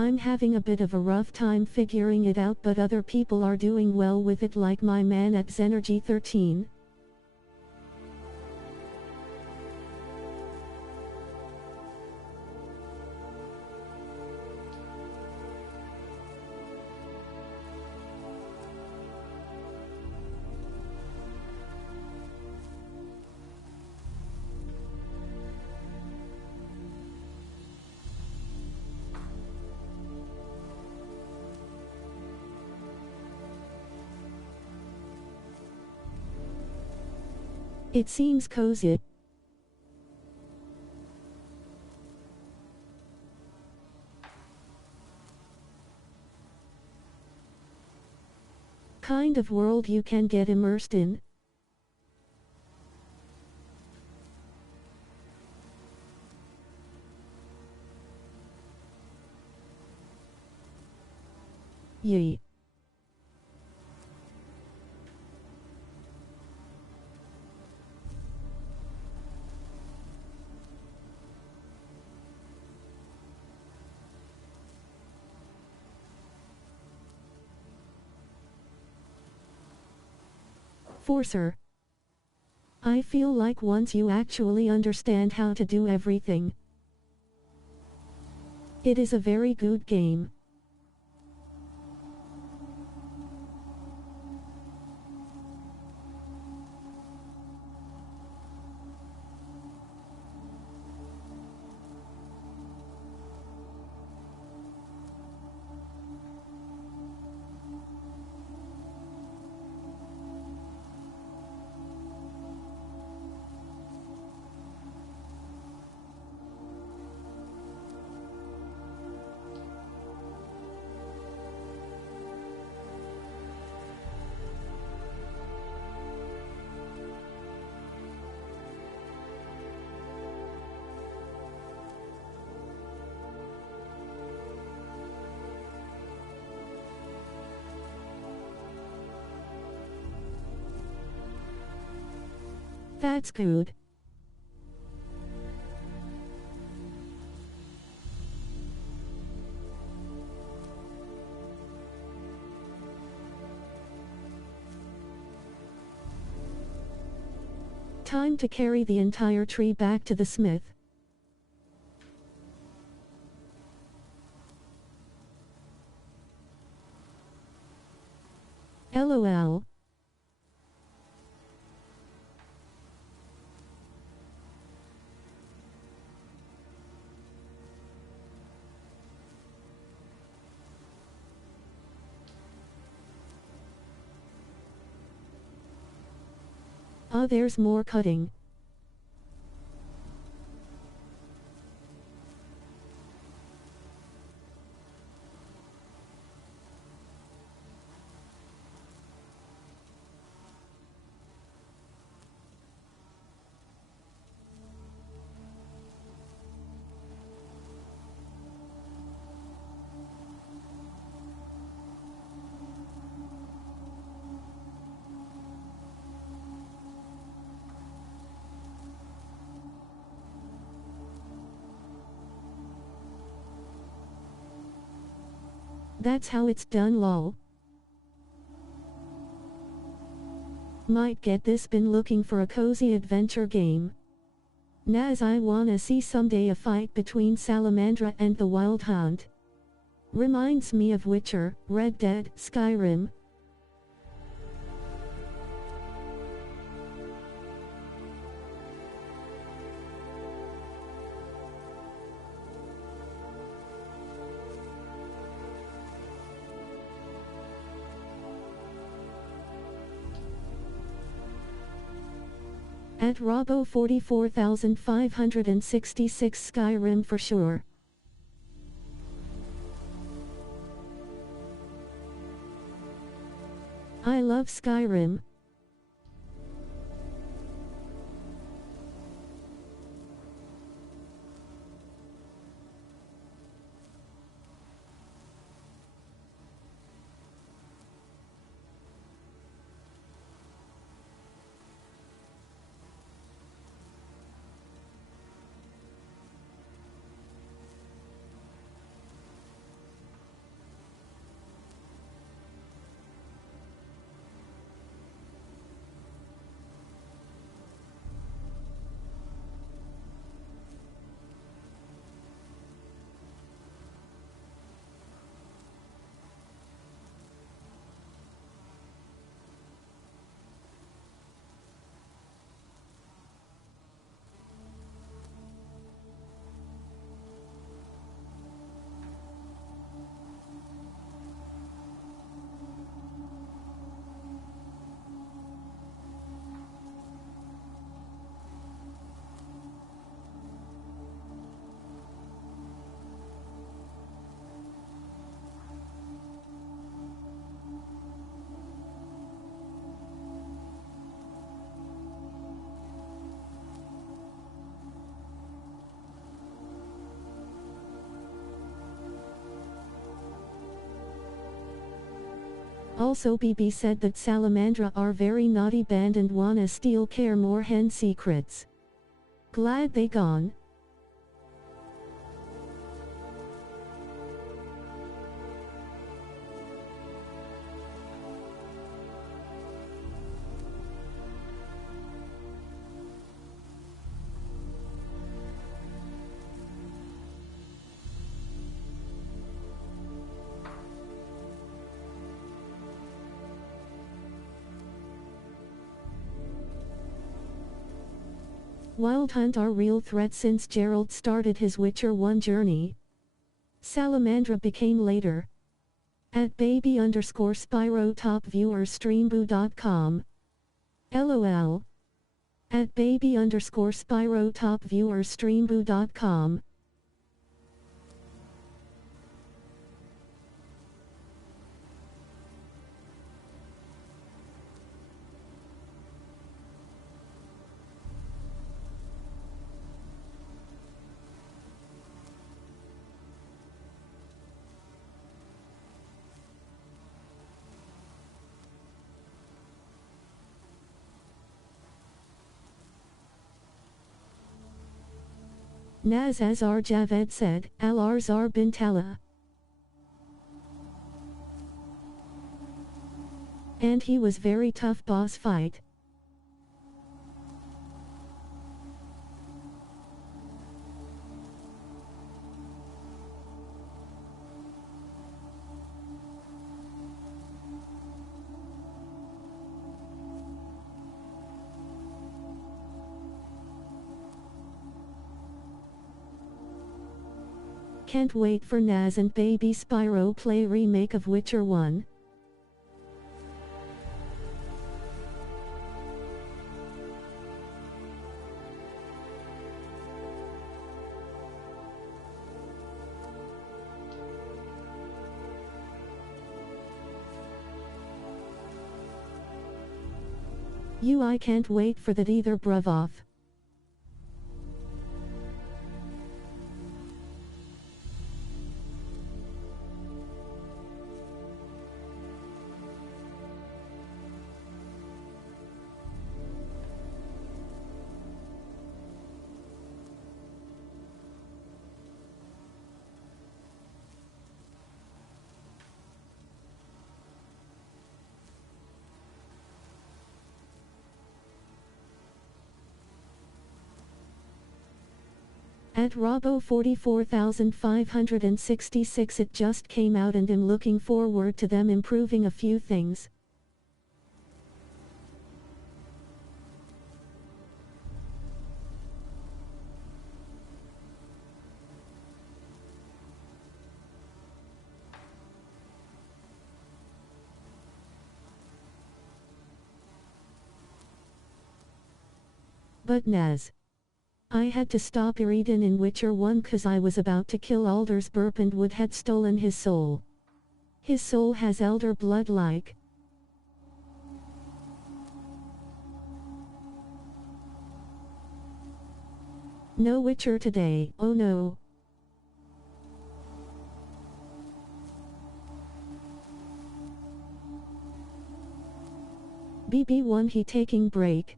I'm having a bit of a rough time figuring it out, but other people are doing well with it, like my man at Zenergy 13. It seems cozy. Kind of world you can get immersed in. Yee. Forcer. I feel like once you actually understand how to do everything, it is a very good game. That's good. Time to carry the entire tree back to the smith. LOL. Ah, there's more cutting. That's how it's done, lol. Might get this, been looking for a cozy adventure game. Naz, I wanna see someday a fight between Salamandra and the Wild Hunt. Reminds me of Witcher, Red Dead, Skyrim. At Robo 44,566 Skyrim for sure. I love Skyrim. Also BB said that Salamandra are very naughty band and wanna steal Care More hen secrets. Glad they gone. Wild Hunt are real threat since Geralt started his Witcher 1 journey. Salamandra became later. At baby_Spyro top viewers streamboo.com. LOL. At baby_Spyro top viewers streamboo.com. Naz Azar Javed said, Al-Arzar bin Tala. And he was very tough boss fight. Can't wait for Naz and Baby Spyro play remake of Witcher 1. I can't wait for that either, bruv. At Robo 44,566 it just came out and I'm looking forward to them improving a few things. But Naz. I had to stop Iridan in Witcher 1 cause I was about to kill Aldersburp and would had stolen his soul. His soul has elder blood like. No Witcher today, oh no. BB1 he taking break.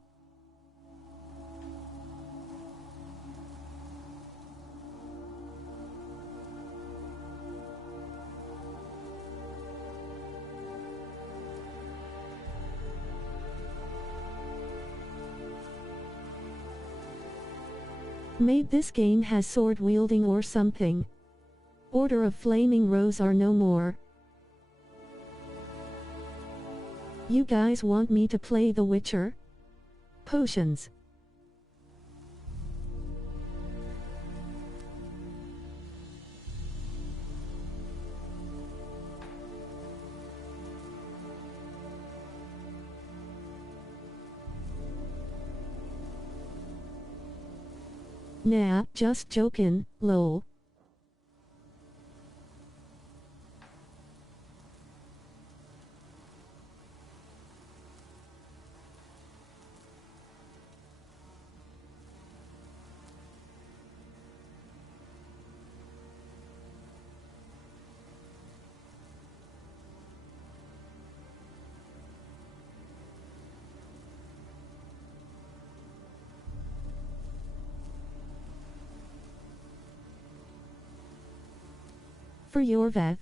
Made this game has sword wielding or something. Order of Flaming Rose are no more. You guys want me to play The Witcher? Potions. Nah, just jokin', lol. For your Veth.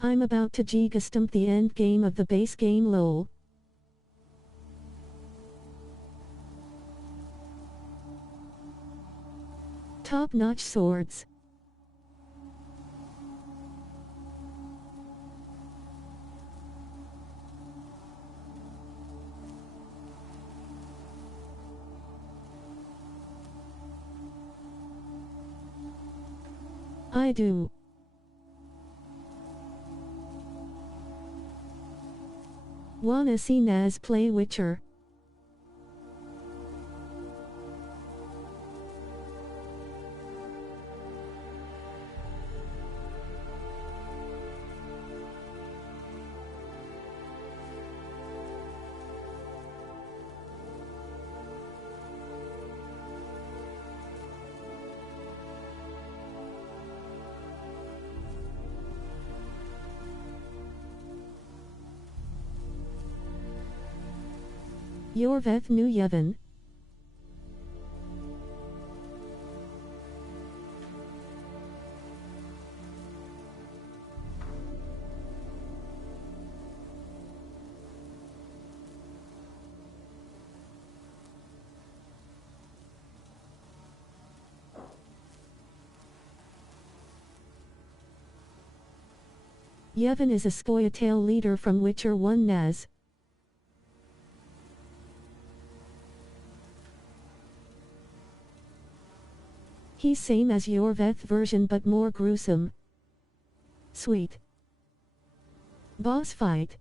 I'm about to Gigastump the end game of the base game lol. Top-notch swords. I do. Wanna see Naz play Witcher? Yorveth nu Yevon. Yevon is a Scoia'tael leader from Witcher 1 Naz. He's same as Yorveth version but more gruesome. Sweet. Boss fight.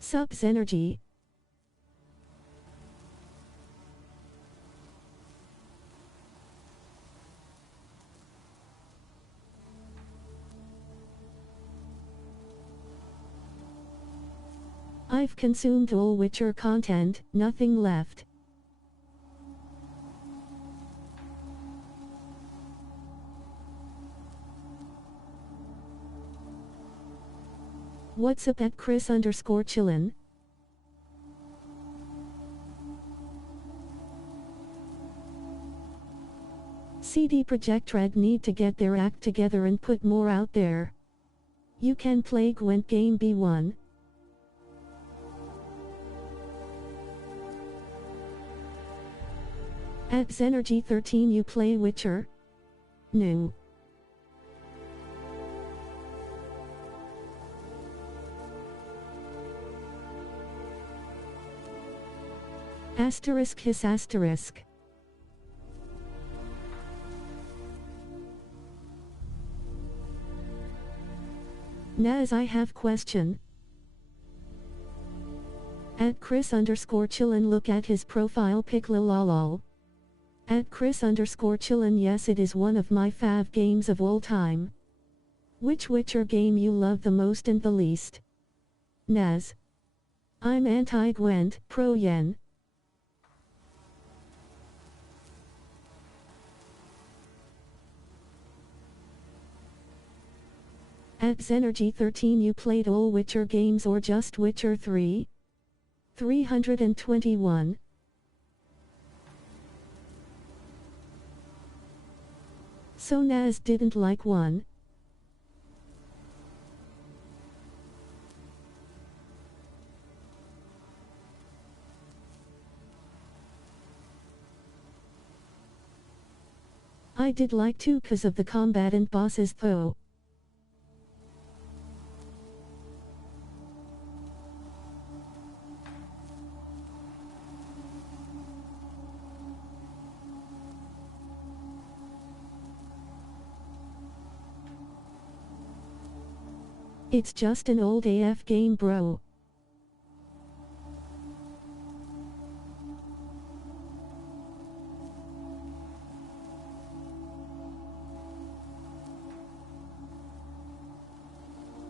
Subs energy. I've consumed all Witcher content, nothing left. What's up at Chris_Chillin? CD Projekt Red need to get their act together and put more out there. You can play Gwent game B1. At Zenergy 13 you play Witcher? No. Asterisk his asterisk. Naz I have question. At Chris_Chillin look at his profile pic lol. At Chris_Chillin yes it is one of my fav games of all time. Which Witcher game you love the most and the least? Naz. I'm anti-Gwent, pro-Yen. At Zenergy 13 you played all Witcher games or just Witcher 3? 321. So Naz didn't like one. I did like 2 cause of the combatant bosses though. It's just an old AF game bro.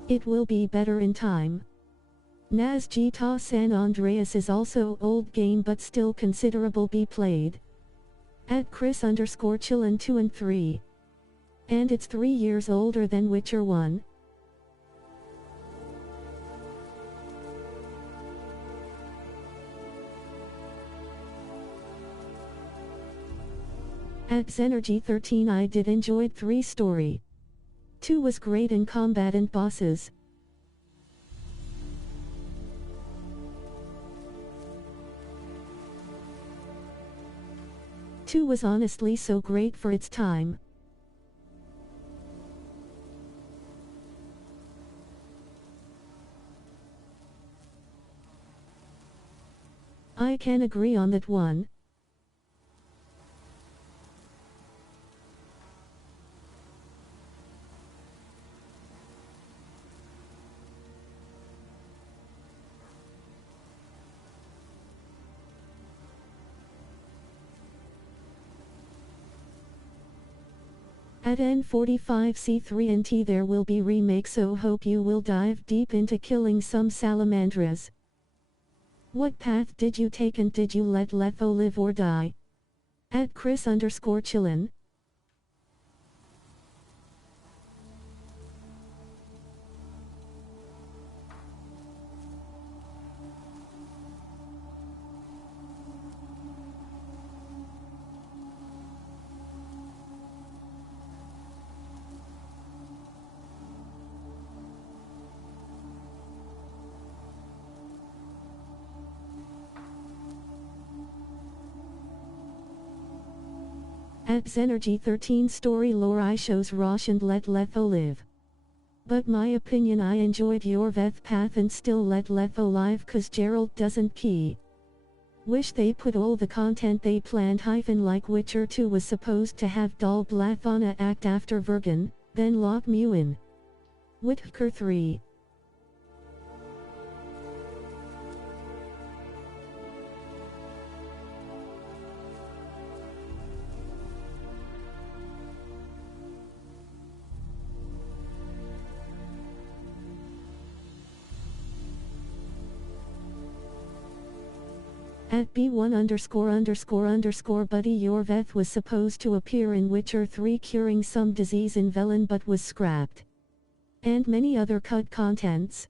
It will be better in time. Naz GTA San Andreas is also old game but still considerable be played. At Chris_Chillin 2 and 3. And it's 3 years older than Witcher 1. At Zenergy 13 I did enjoyed 3 story. 2 was great in combatant bosses. Two was honestly so great for its time. I can agree on that one. At N45C3 there will be remake, so hope you will dive deep into killing some salamandras. What path did you take and did you let Letho live or die? At Chris_Chillin. At Zenergy13 story lore I shows Rosh and let Letho live. But my opinion I enjoyed your Veth path and still let Letho live cause Geralt doesn't key. Wish they put all the content they planned like Witcher 2 was supposed to have Dol Blathana act after Vergen, then lock Mew in. Whitaker 3. At B1___ buddy your Veth was supposed to appear in Witcher 3 curing some disease in Velen but was scrapped. And many other cut contents.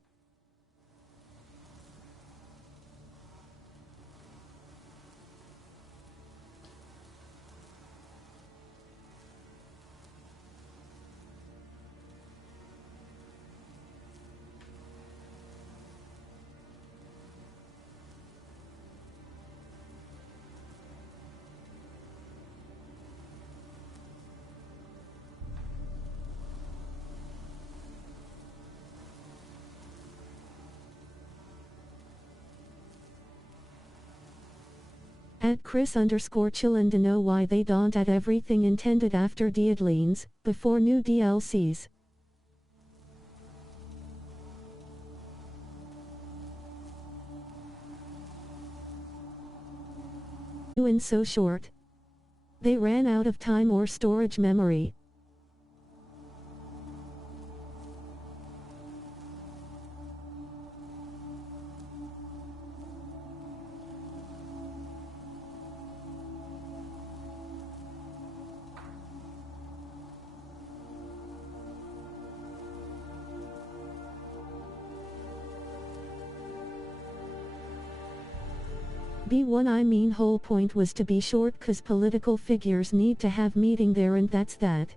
At Chris_Chillin to know why they don't add everything intended after Deadlines, before new DLCs. In so short. They ran out of time or storage memory. B1 I mean whole point was to be short cause political figures need to have meeting there and that's that.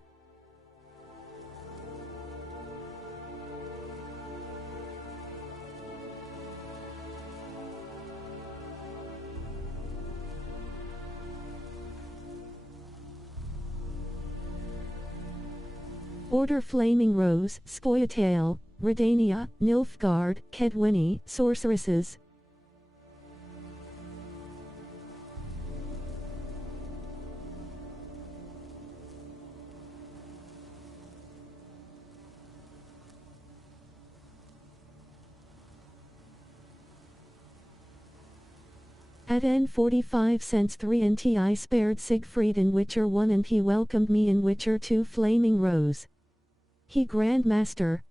Order Flaming Rose, Scoia'tael, Redania, Nilfgaard, Kedwini, Sorceresses. At N45 cents 3 and I spared Siegfried in Witcher 1 and he welcomed me in Witcher 2 Flaming Rose. He Grandmaster.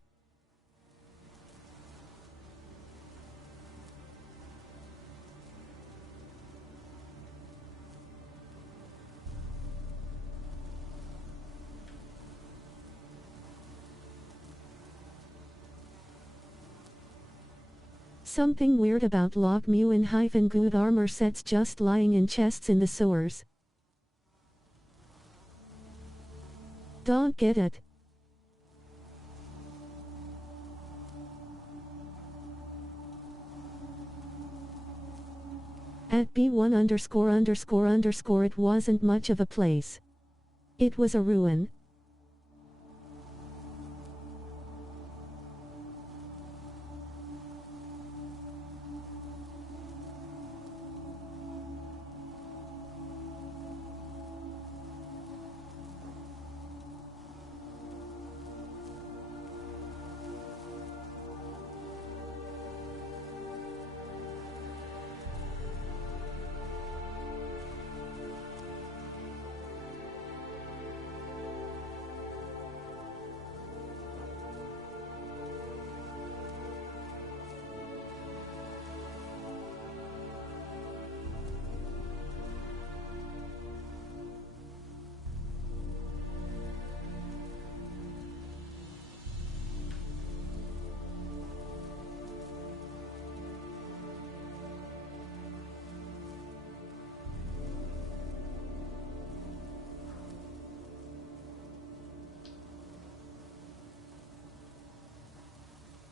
Something weird about Lock Mew and good armor sets just lying in chests in the sewers. Don't get it. At B1___ it wasn't much of a place. It was a ruin.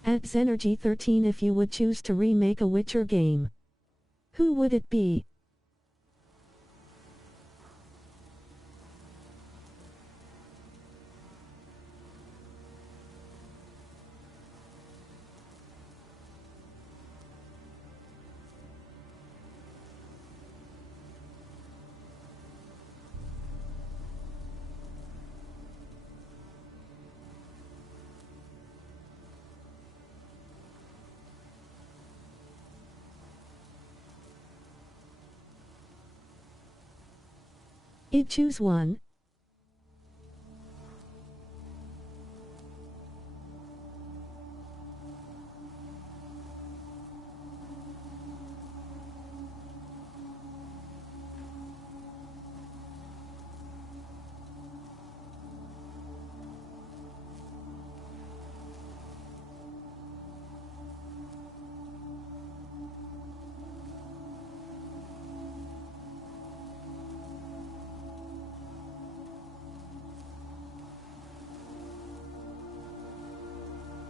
At Zenergy 13 if you would choose to remake a Witcher game, who would it be? I'd choose one.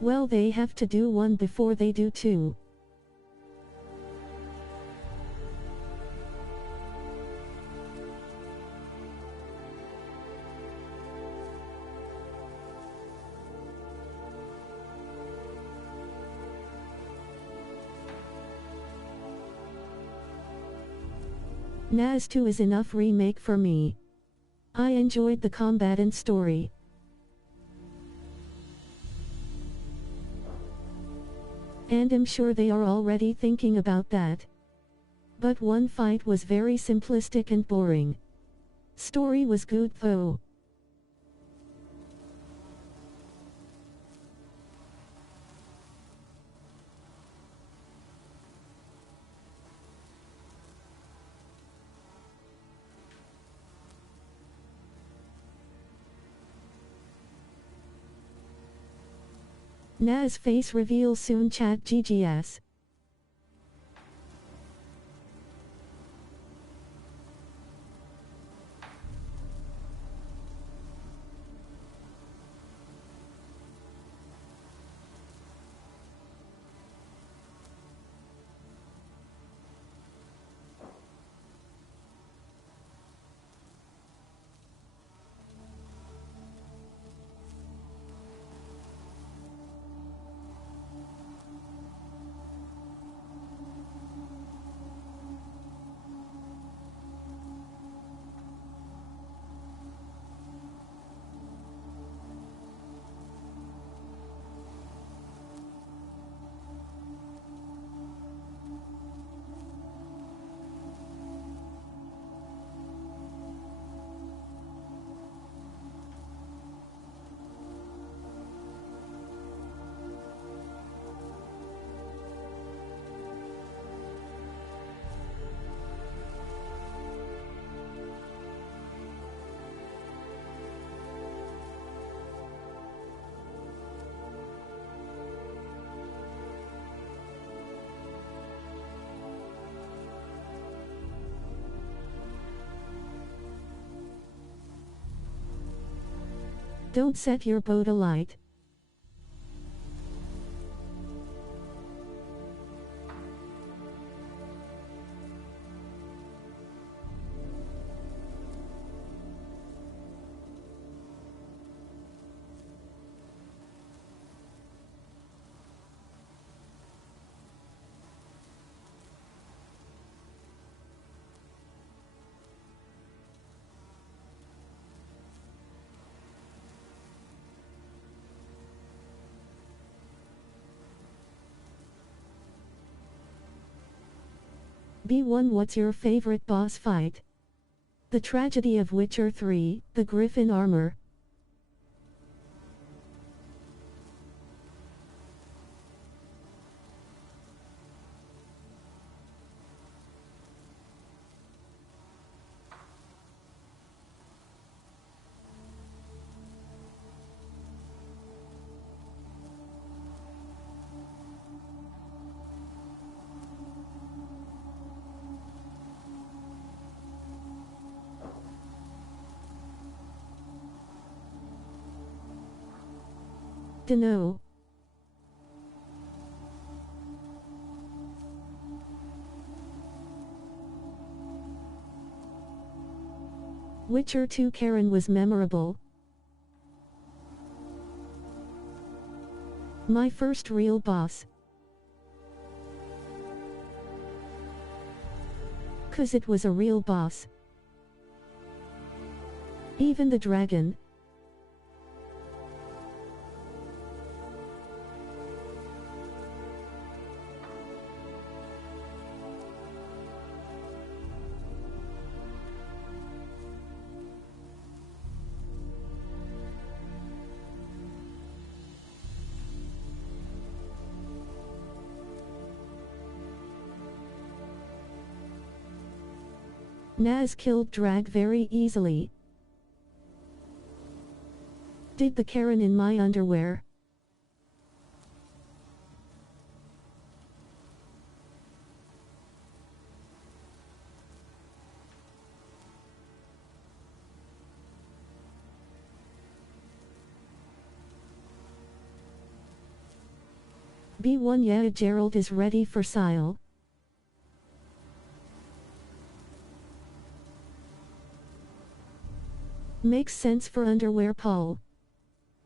Well, they have to do one before they do two. Naz 2 is enough remake for me. I enjoyed the combat and story. And I'm sure they are already thinking about that. But one fight was very simplistic and boring. Story was good though. Naz face reveal soon chat GGS. Don't set your boat alight. B1 What's your favorite boss fight? The Tragedy of Witcher 3, the Griffin Armor. Dunno. Witcher 2 Karen was memorable. My first real boss. 'Cause it was a real boss. Even the dragon. Naz killed Drag very easily. Did the Karen in my underwear. B1 Yeah, Gerald is ready for Sile. Makes sense for underwear, Paul.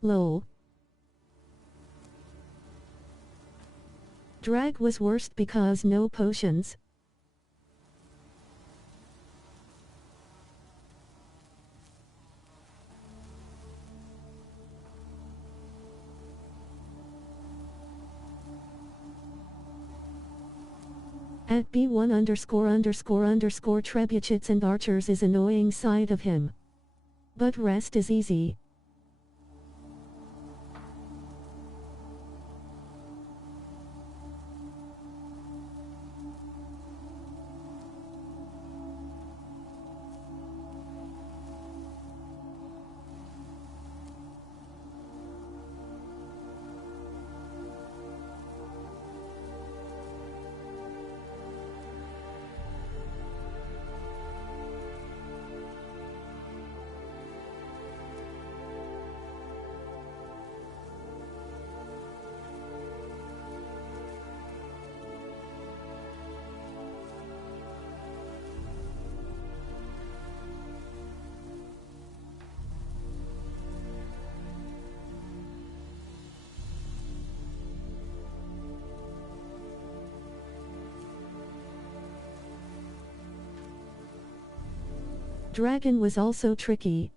Lol. Drag was worst because no potions. At B1 ___ trebuchets and archers is annoying side of him. But rest is easy. Dragon was also tricky.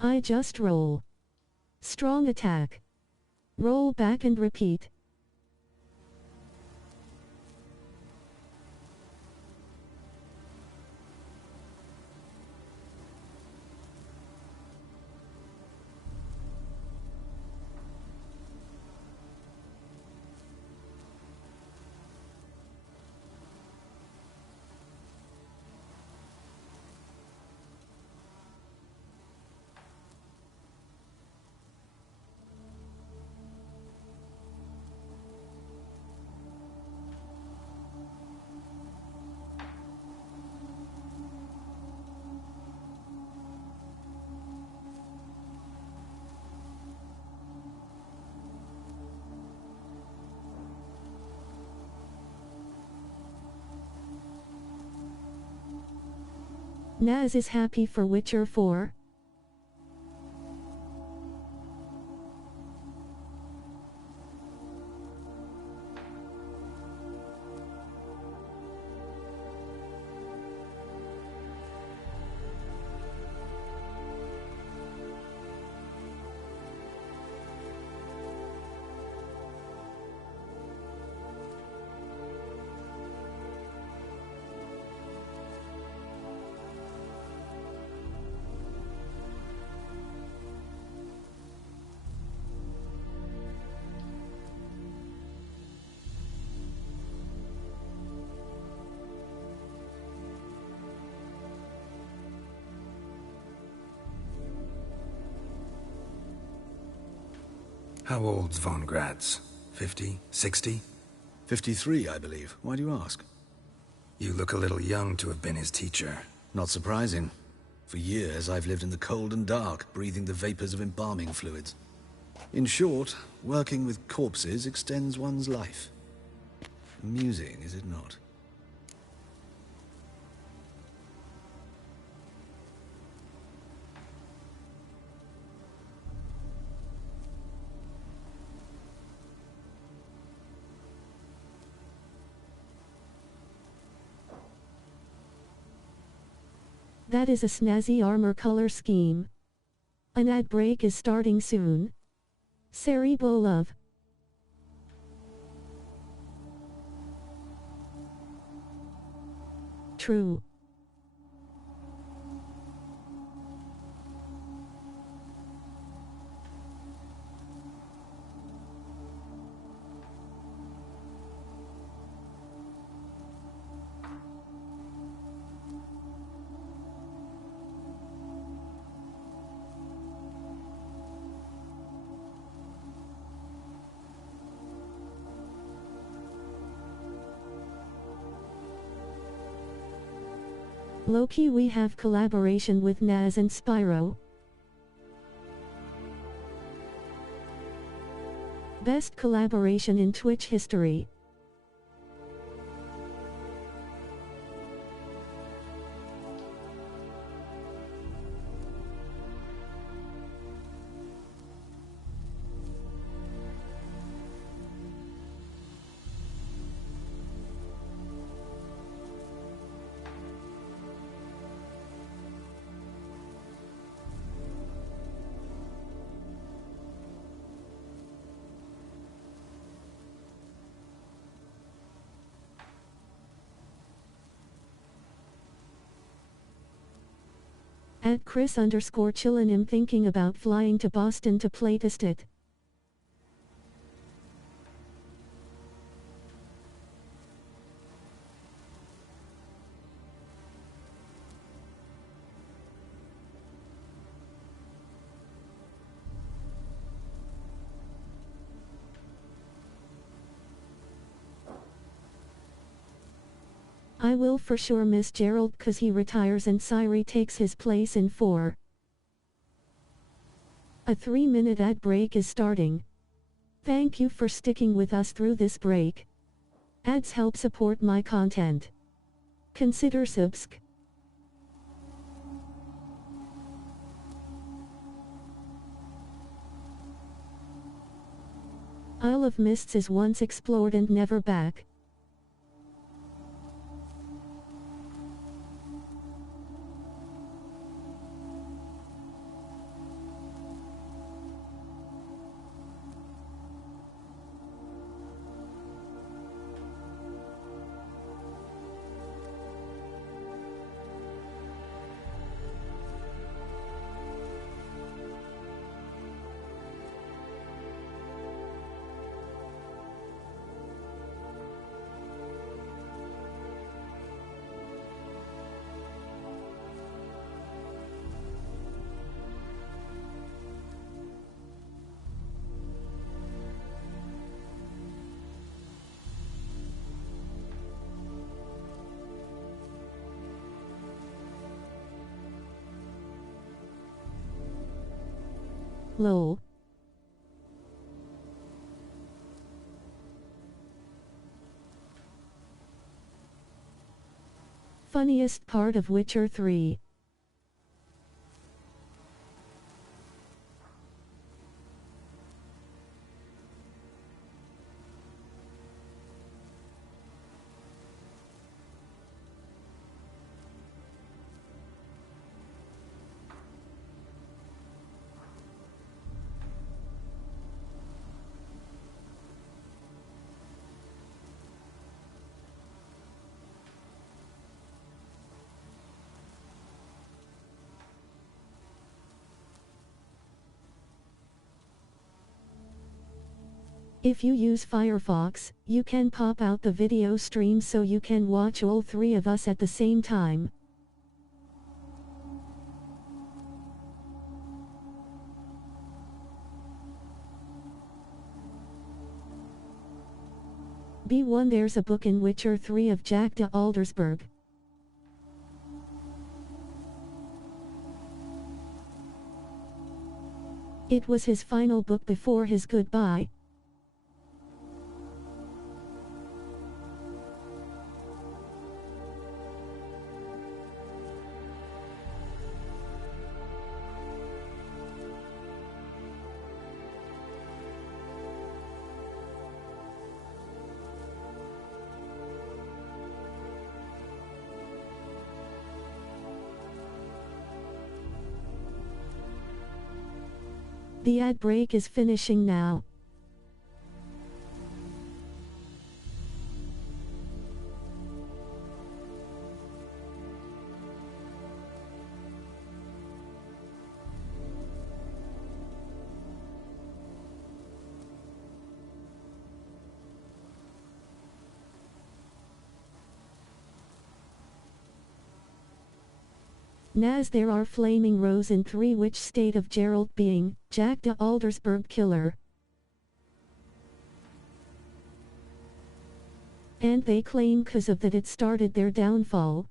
I just roll. Strong attack. Roll back and repeat. Naz is happy for Witcher 4. How old's Von Gratz? 50? 60? 53, I believe. Why do you ask? You look a little young to have been his teacher. Not surprising. For years, I've lived in the cold and dark, breathing the vapors of embalming fluids. In short, working with corpses extends one's life. Amusing, is it not? That is a snazzy armor color scheme. An ad break is starting soon. Cerebral love. True. Loki, we have collaboration with Naz and Spyro. Best collaboration in Twitch history. At Chris_Chillin, I'm thinking about flying to Boston to playtest it. I will for sure miss Gerald cause he retires and Ciri takes his place in 4. A 3-minute ad break is starting. Thank you for sticking with us through this break. Ads help support my content. Consider subsc. Isle of Mists is once explored and never back. Lol. Funniest part of Witcher 3. If you use Firefox, you can pop out the video stream so you can watch all 3 of us at the same time. B1 There's a book in Witcher 3 of Jack de Aldersberg. It was his final book before his goodbye. The ad break is finishing now. Nas there are flaming rose in 3 which state of Gerald being, Jack de Aldersburg killer. And they claim 'cause of that it started their downfall.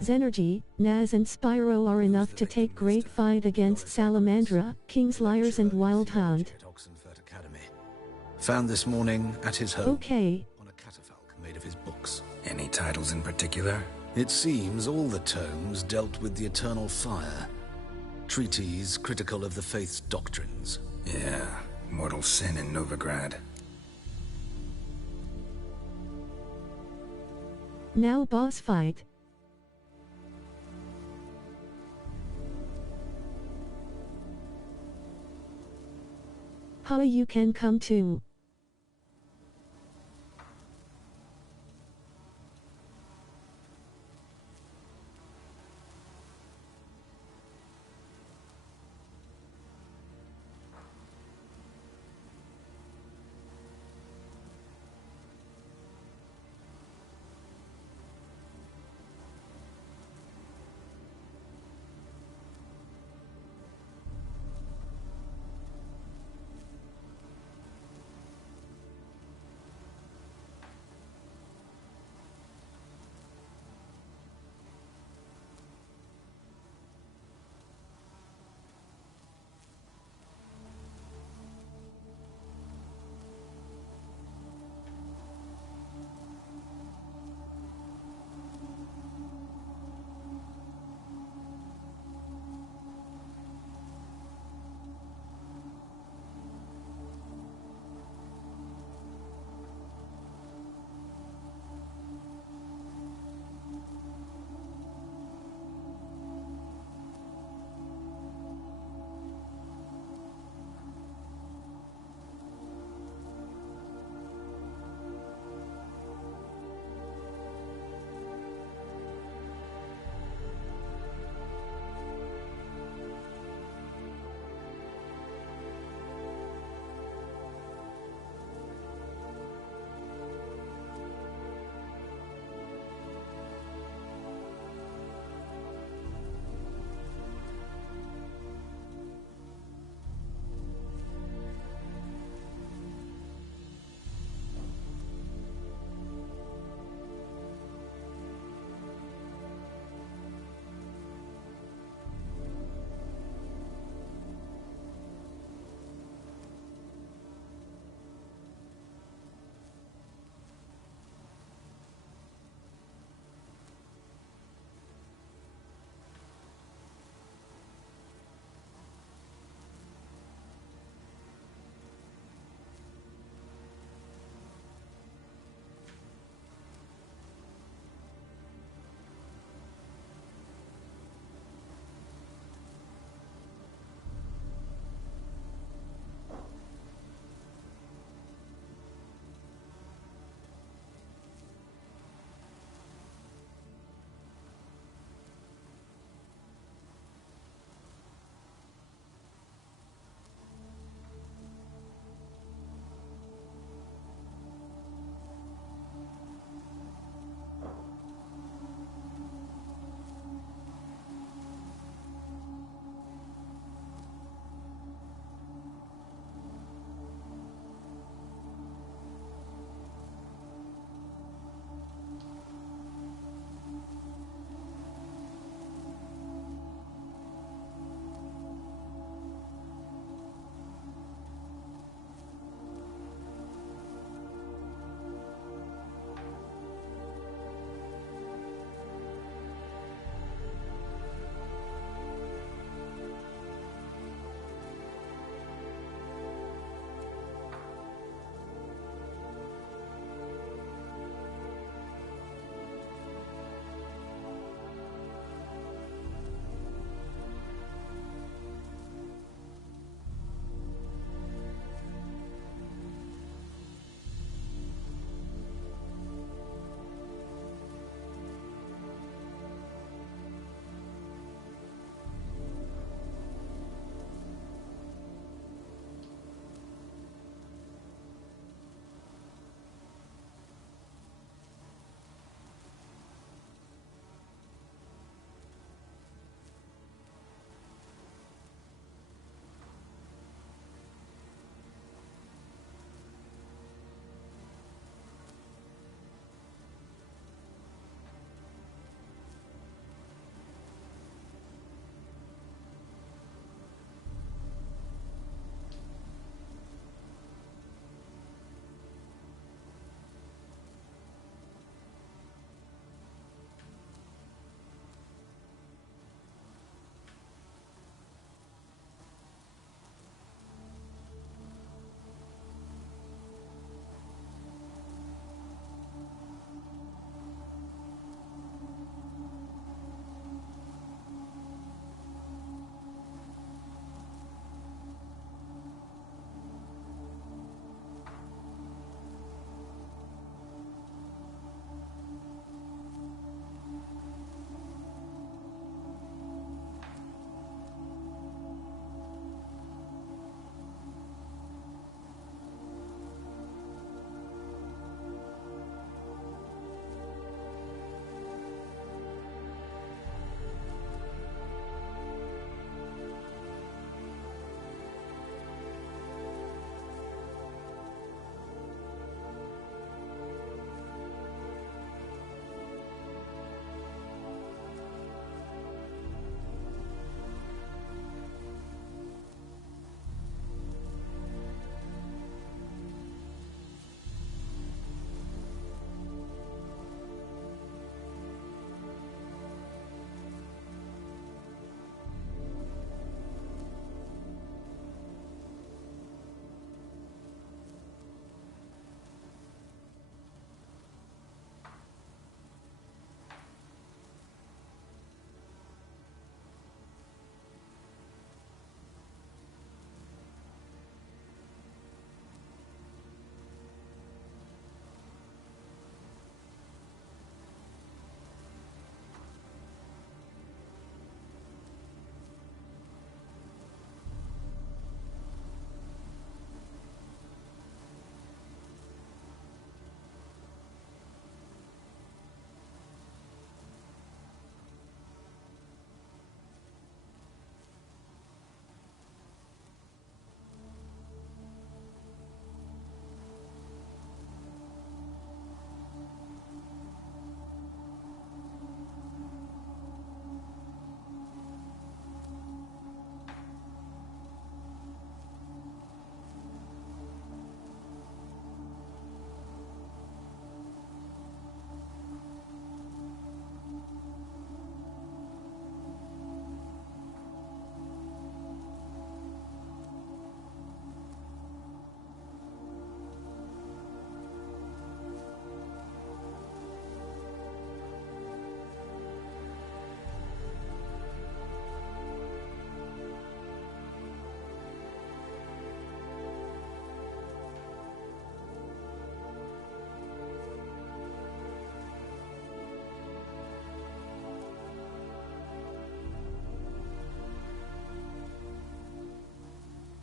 Zenergy, Naz and Spyro are enough to take great fight against Salamandra, King's Liars and Wildhound. Found this morning at his home. Okay. On a catafalque made of his books. Any titles in particular? It seems all the tomes dealt with the eternal fire. Treatises critical of the faith's doctrines. Yeah, mortal sin in Novigrad. Now boss fight. How you can come to.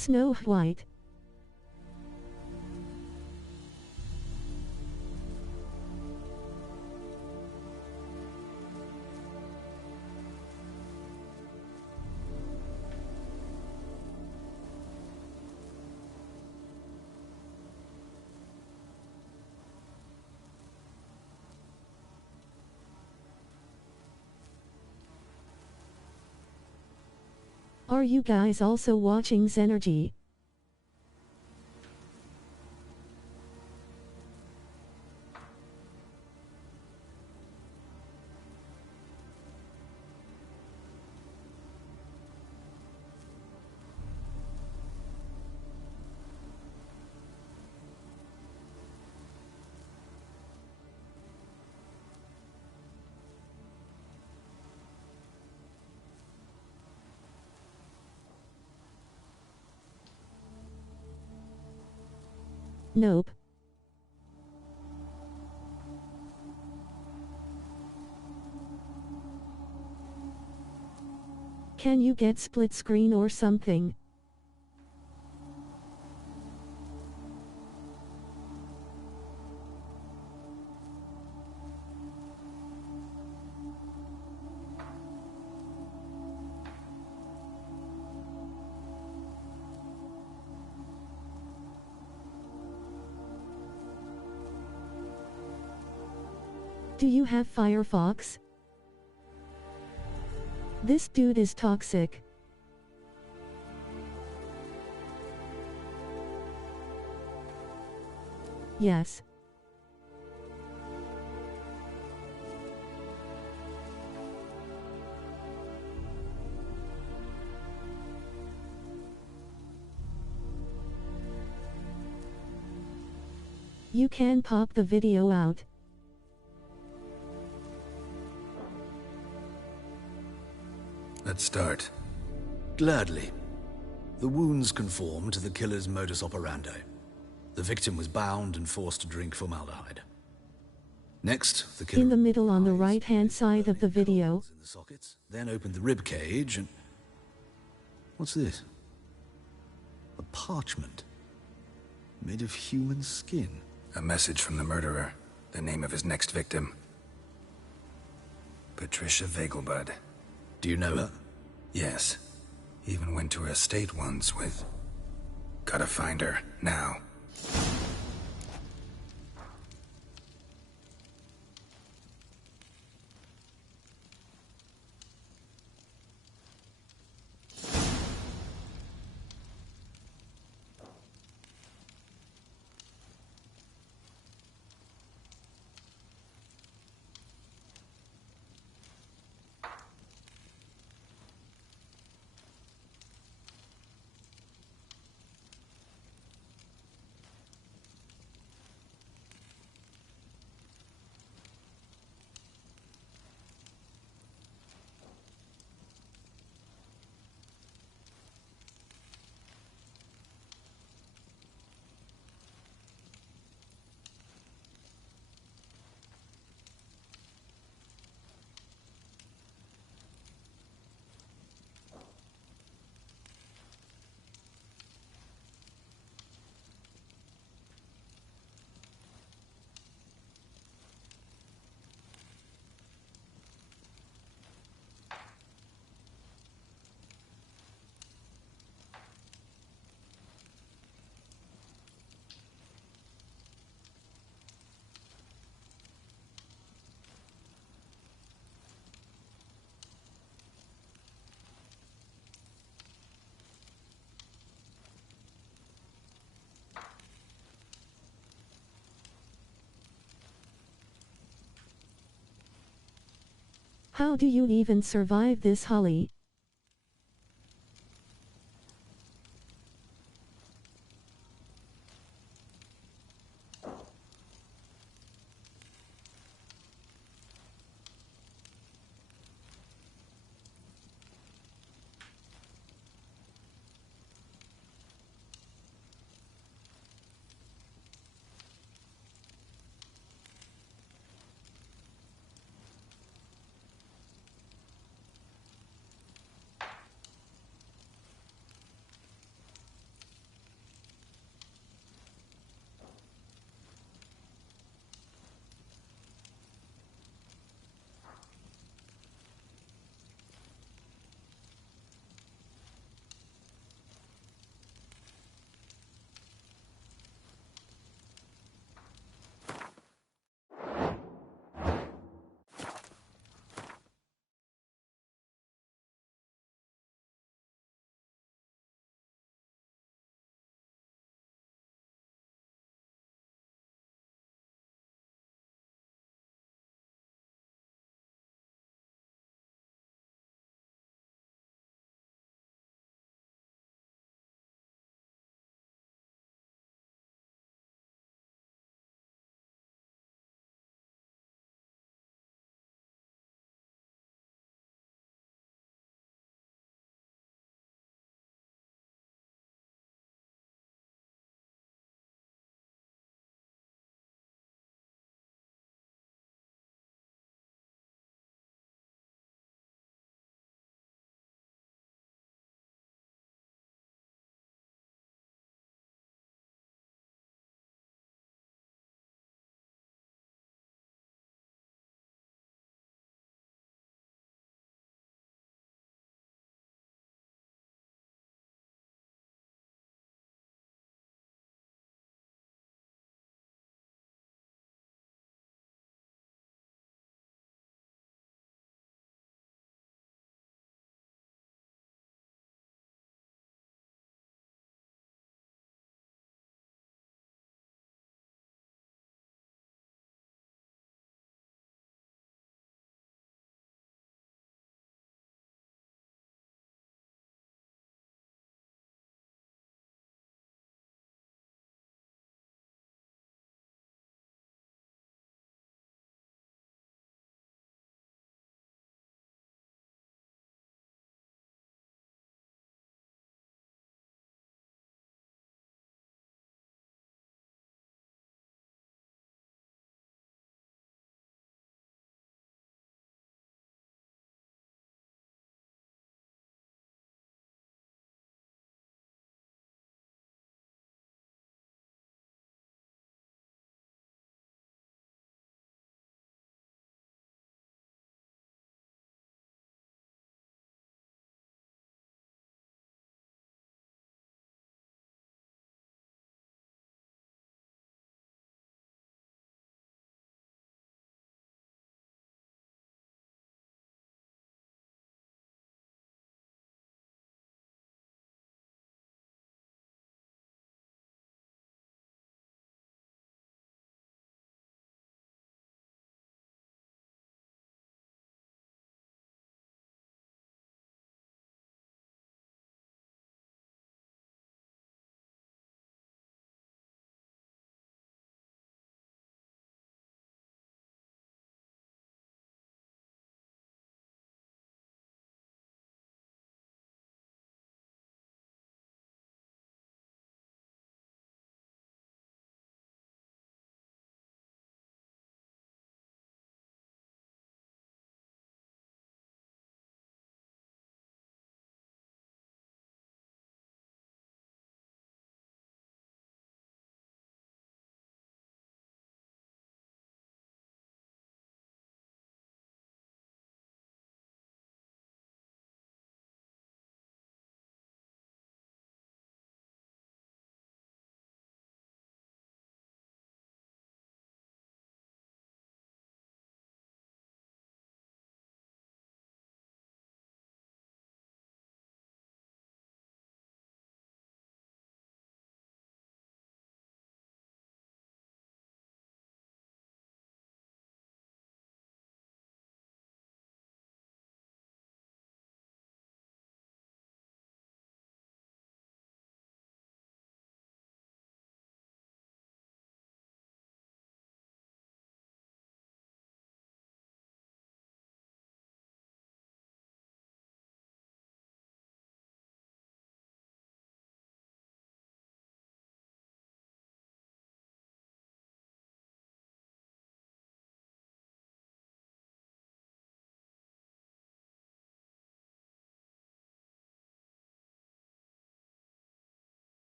Snow White. Are you guys also watching Zenergy? Nope. Can you get split screen or something? Do you have Firefox? This dude is toxic. Yes. You can pop the video out. Let's start. Gladly. The wounds conform to the killer's modus operandi. The victim was bound and forced to drink formaldehyde. Next, the killer In the middle on the right-hand side of the video. in the sockets, then opened the rib cage and... What's this? A parchment. Made of human skin. A message from the murderer. The name of his next victim. Patricia Vegelbud. Do you know her? Yes. Even went to her estate once with... Gotta find her, now. How do you even survive this, Holly?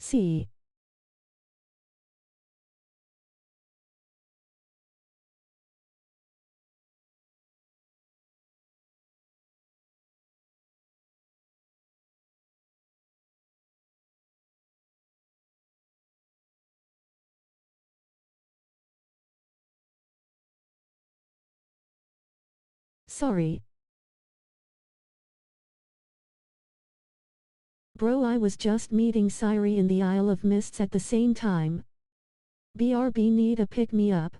See. Sorry. Bro, I was just meeting Ciri in the Isle of Mists at the same time. BRB need a pick-me-up.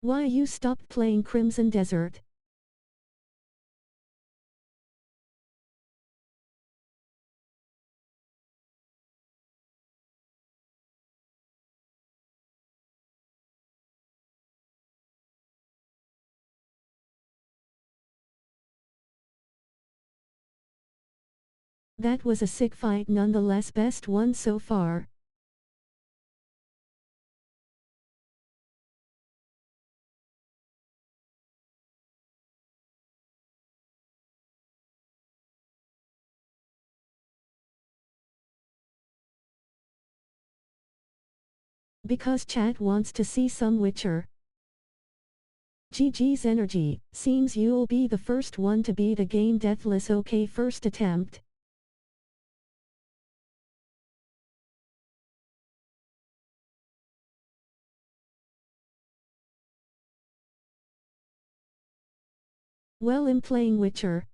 Why you stopped playing Crimson Desert? That was a sick fight nonetheless, best one so far. Because chat wants to see some Witcher. GG's energy, seems you'll be the first one to beat a game deathless. Okay, first attempt. Well, I'm playing Witcher.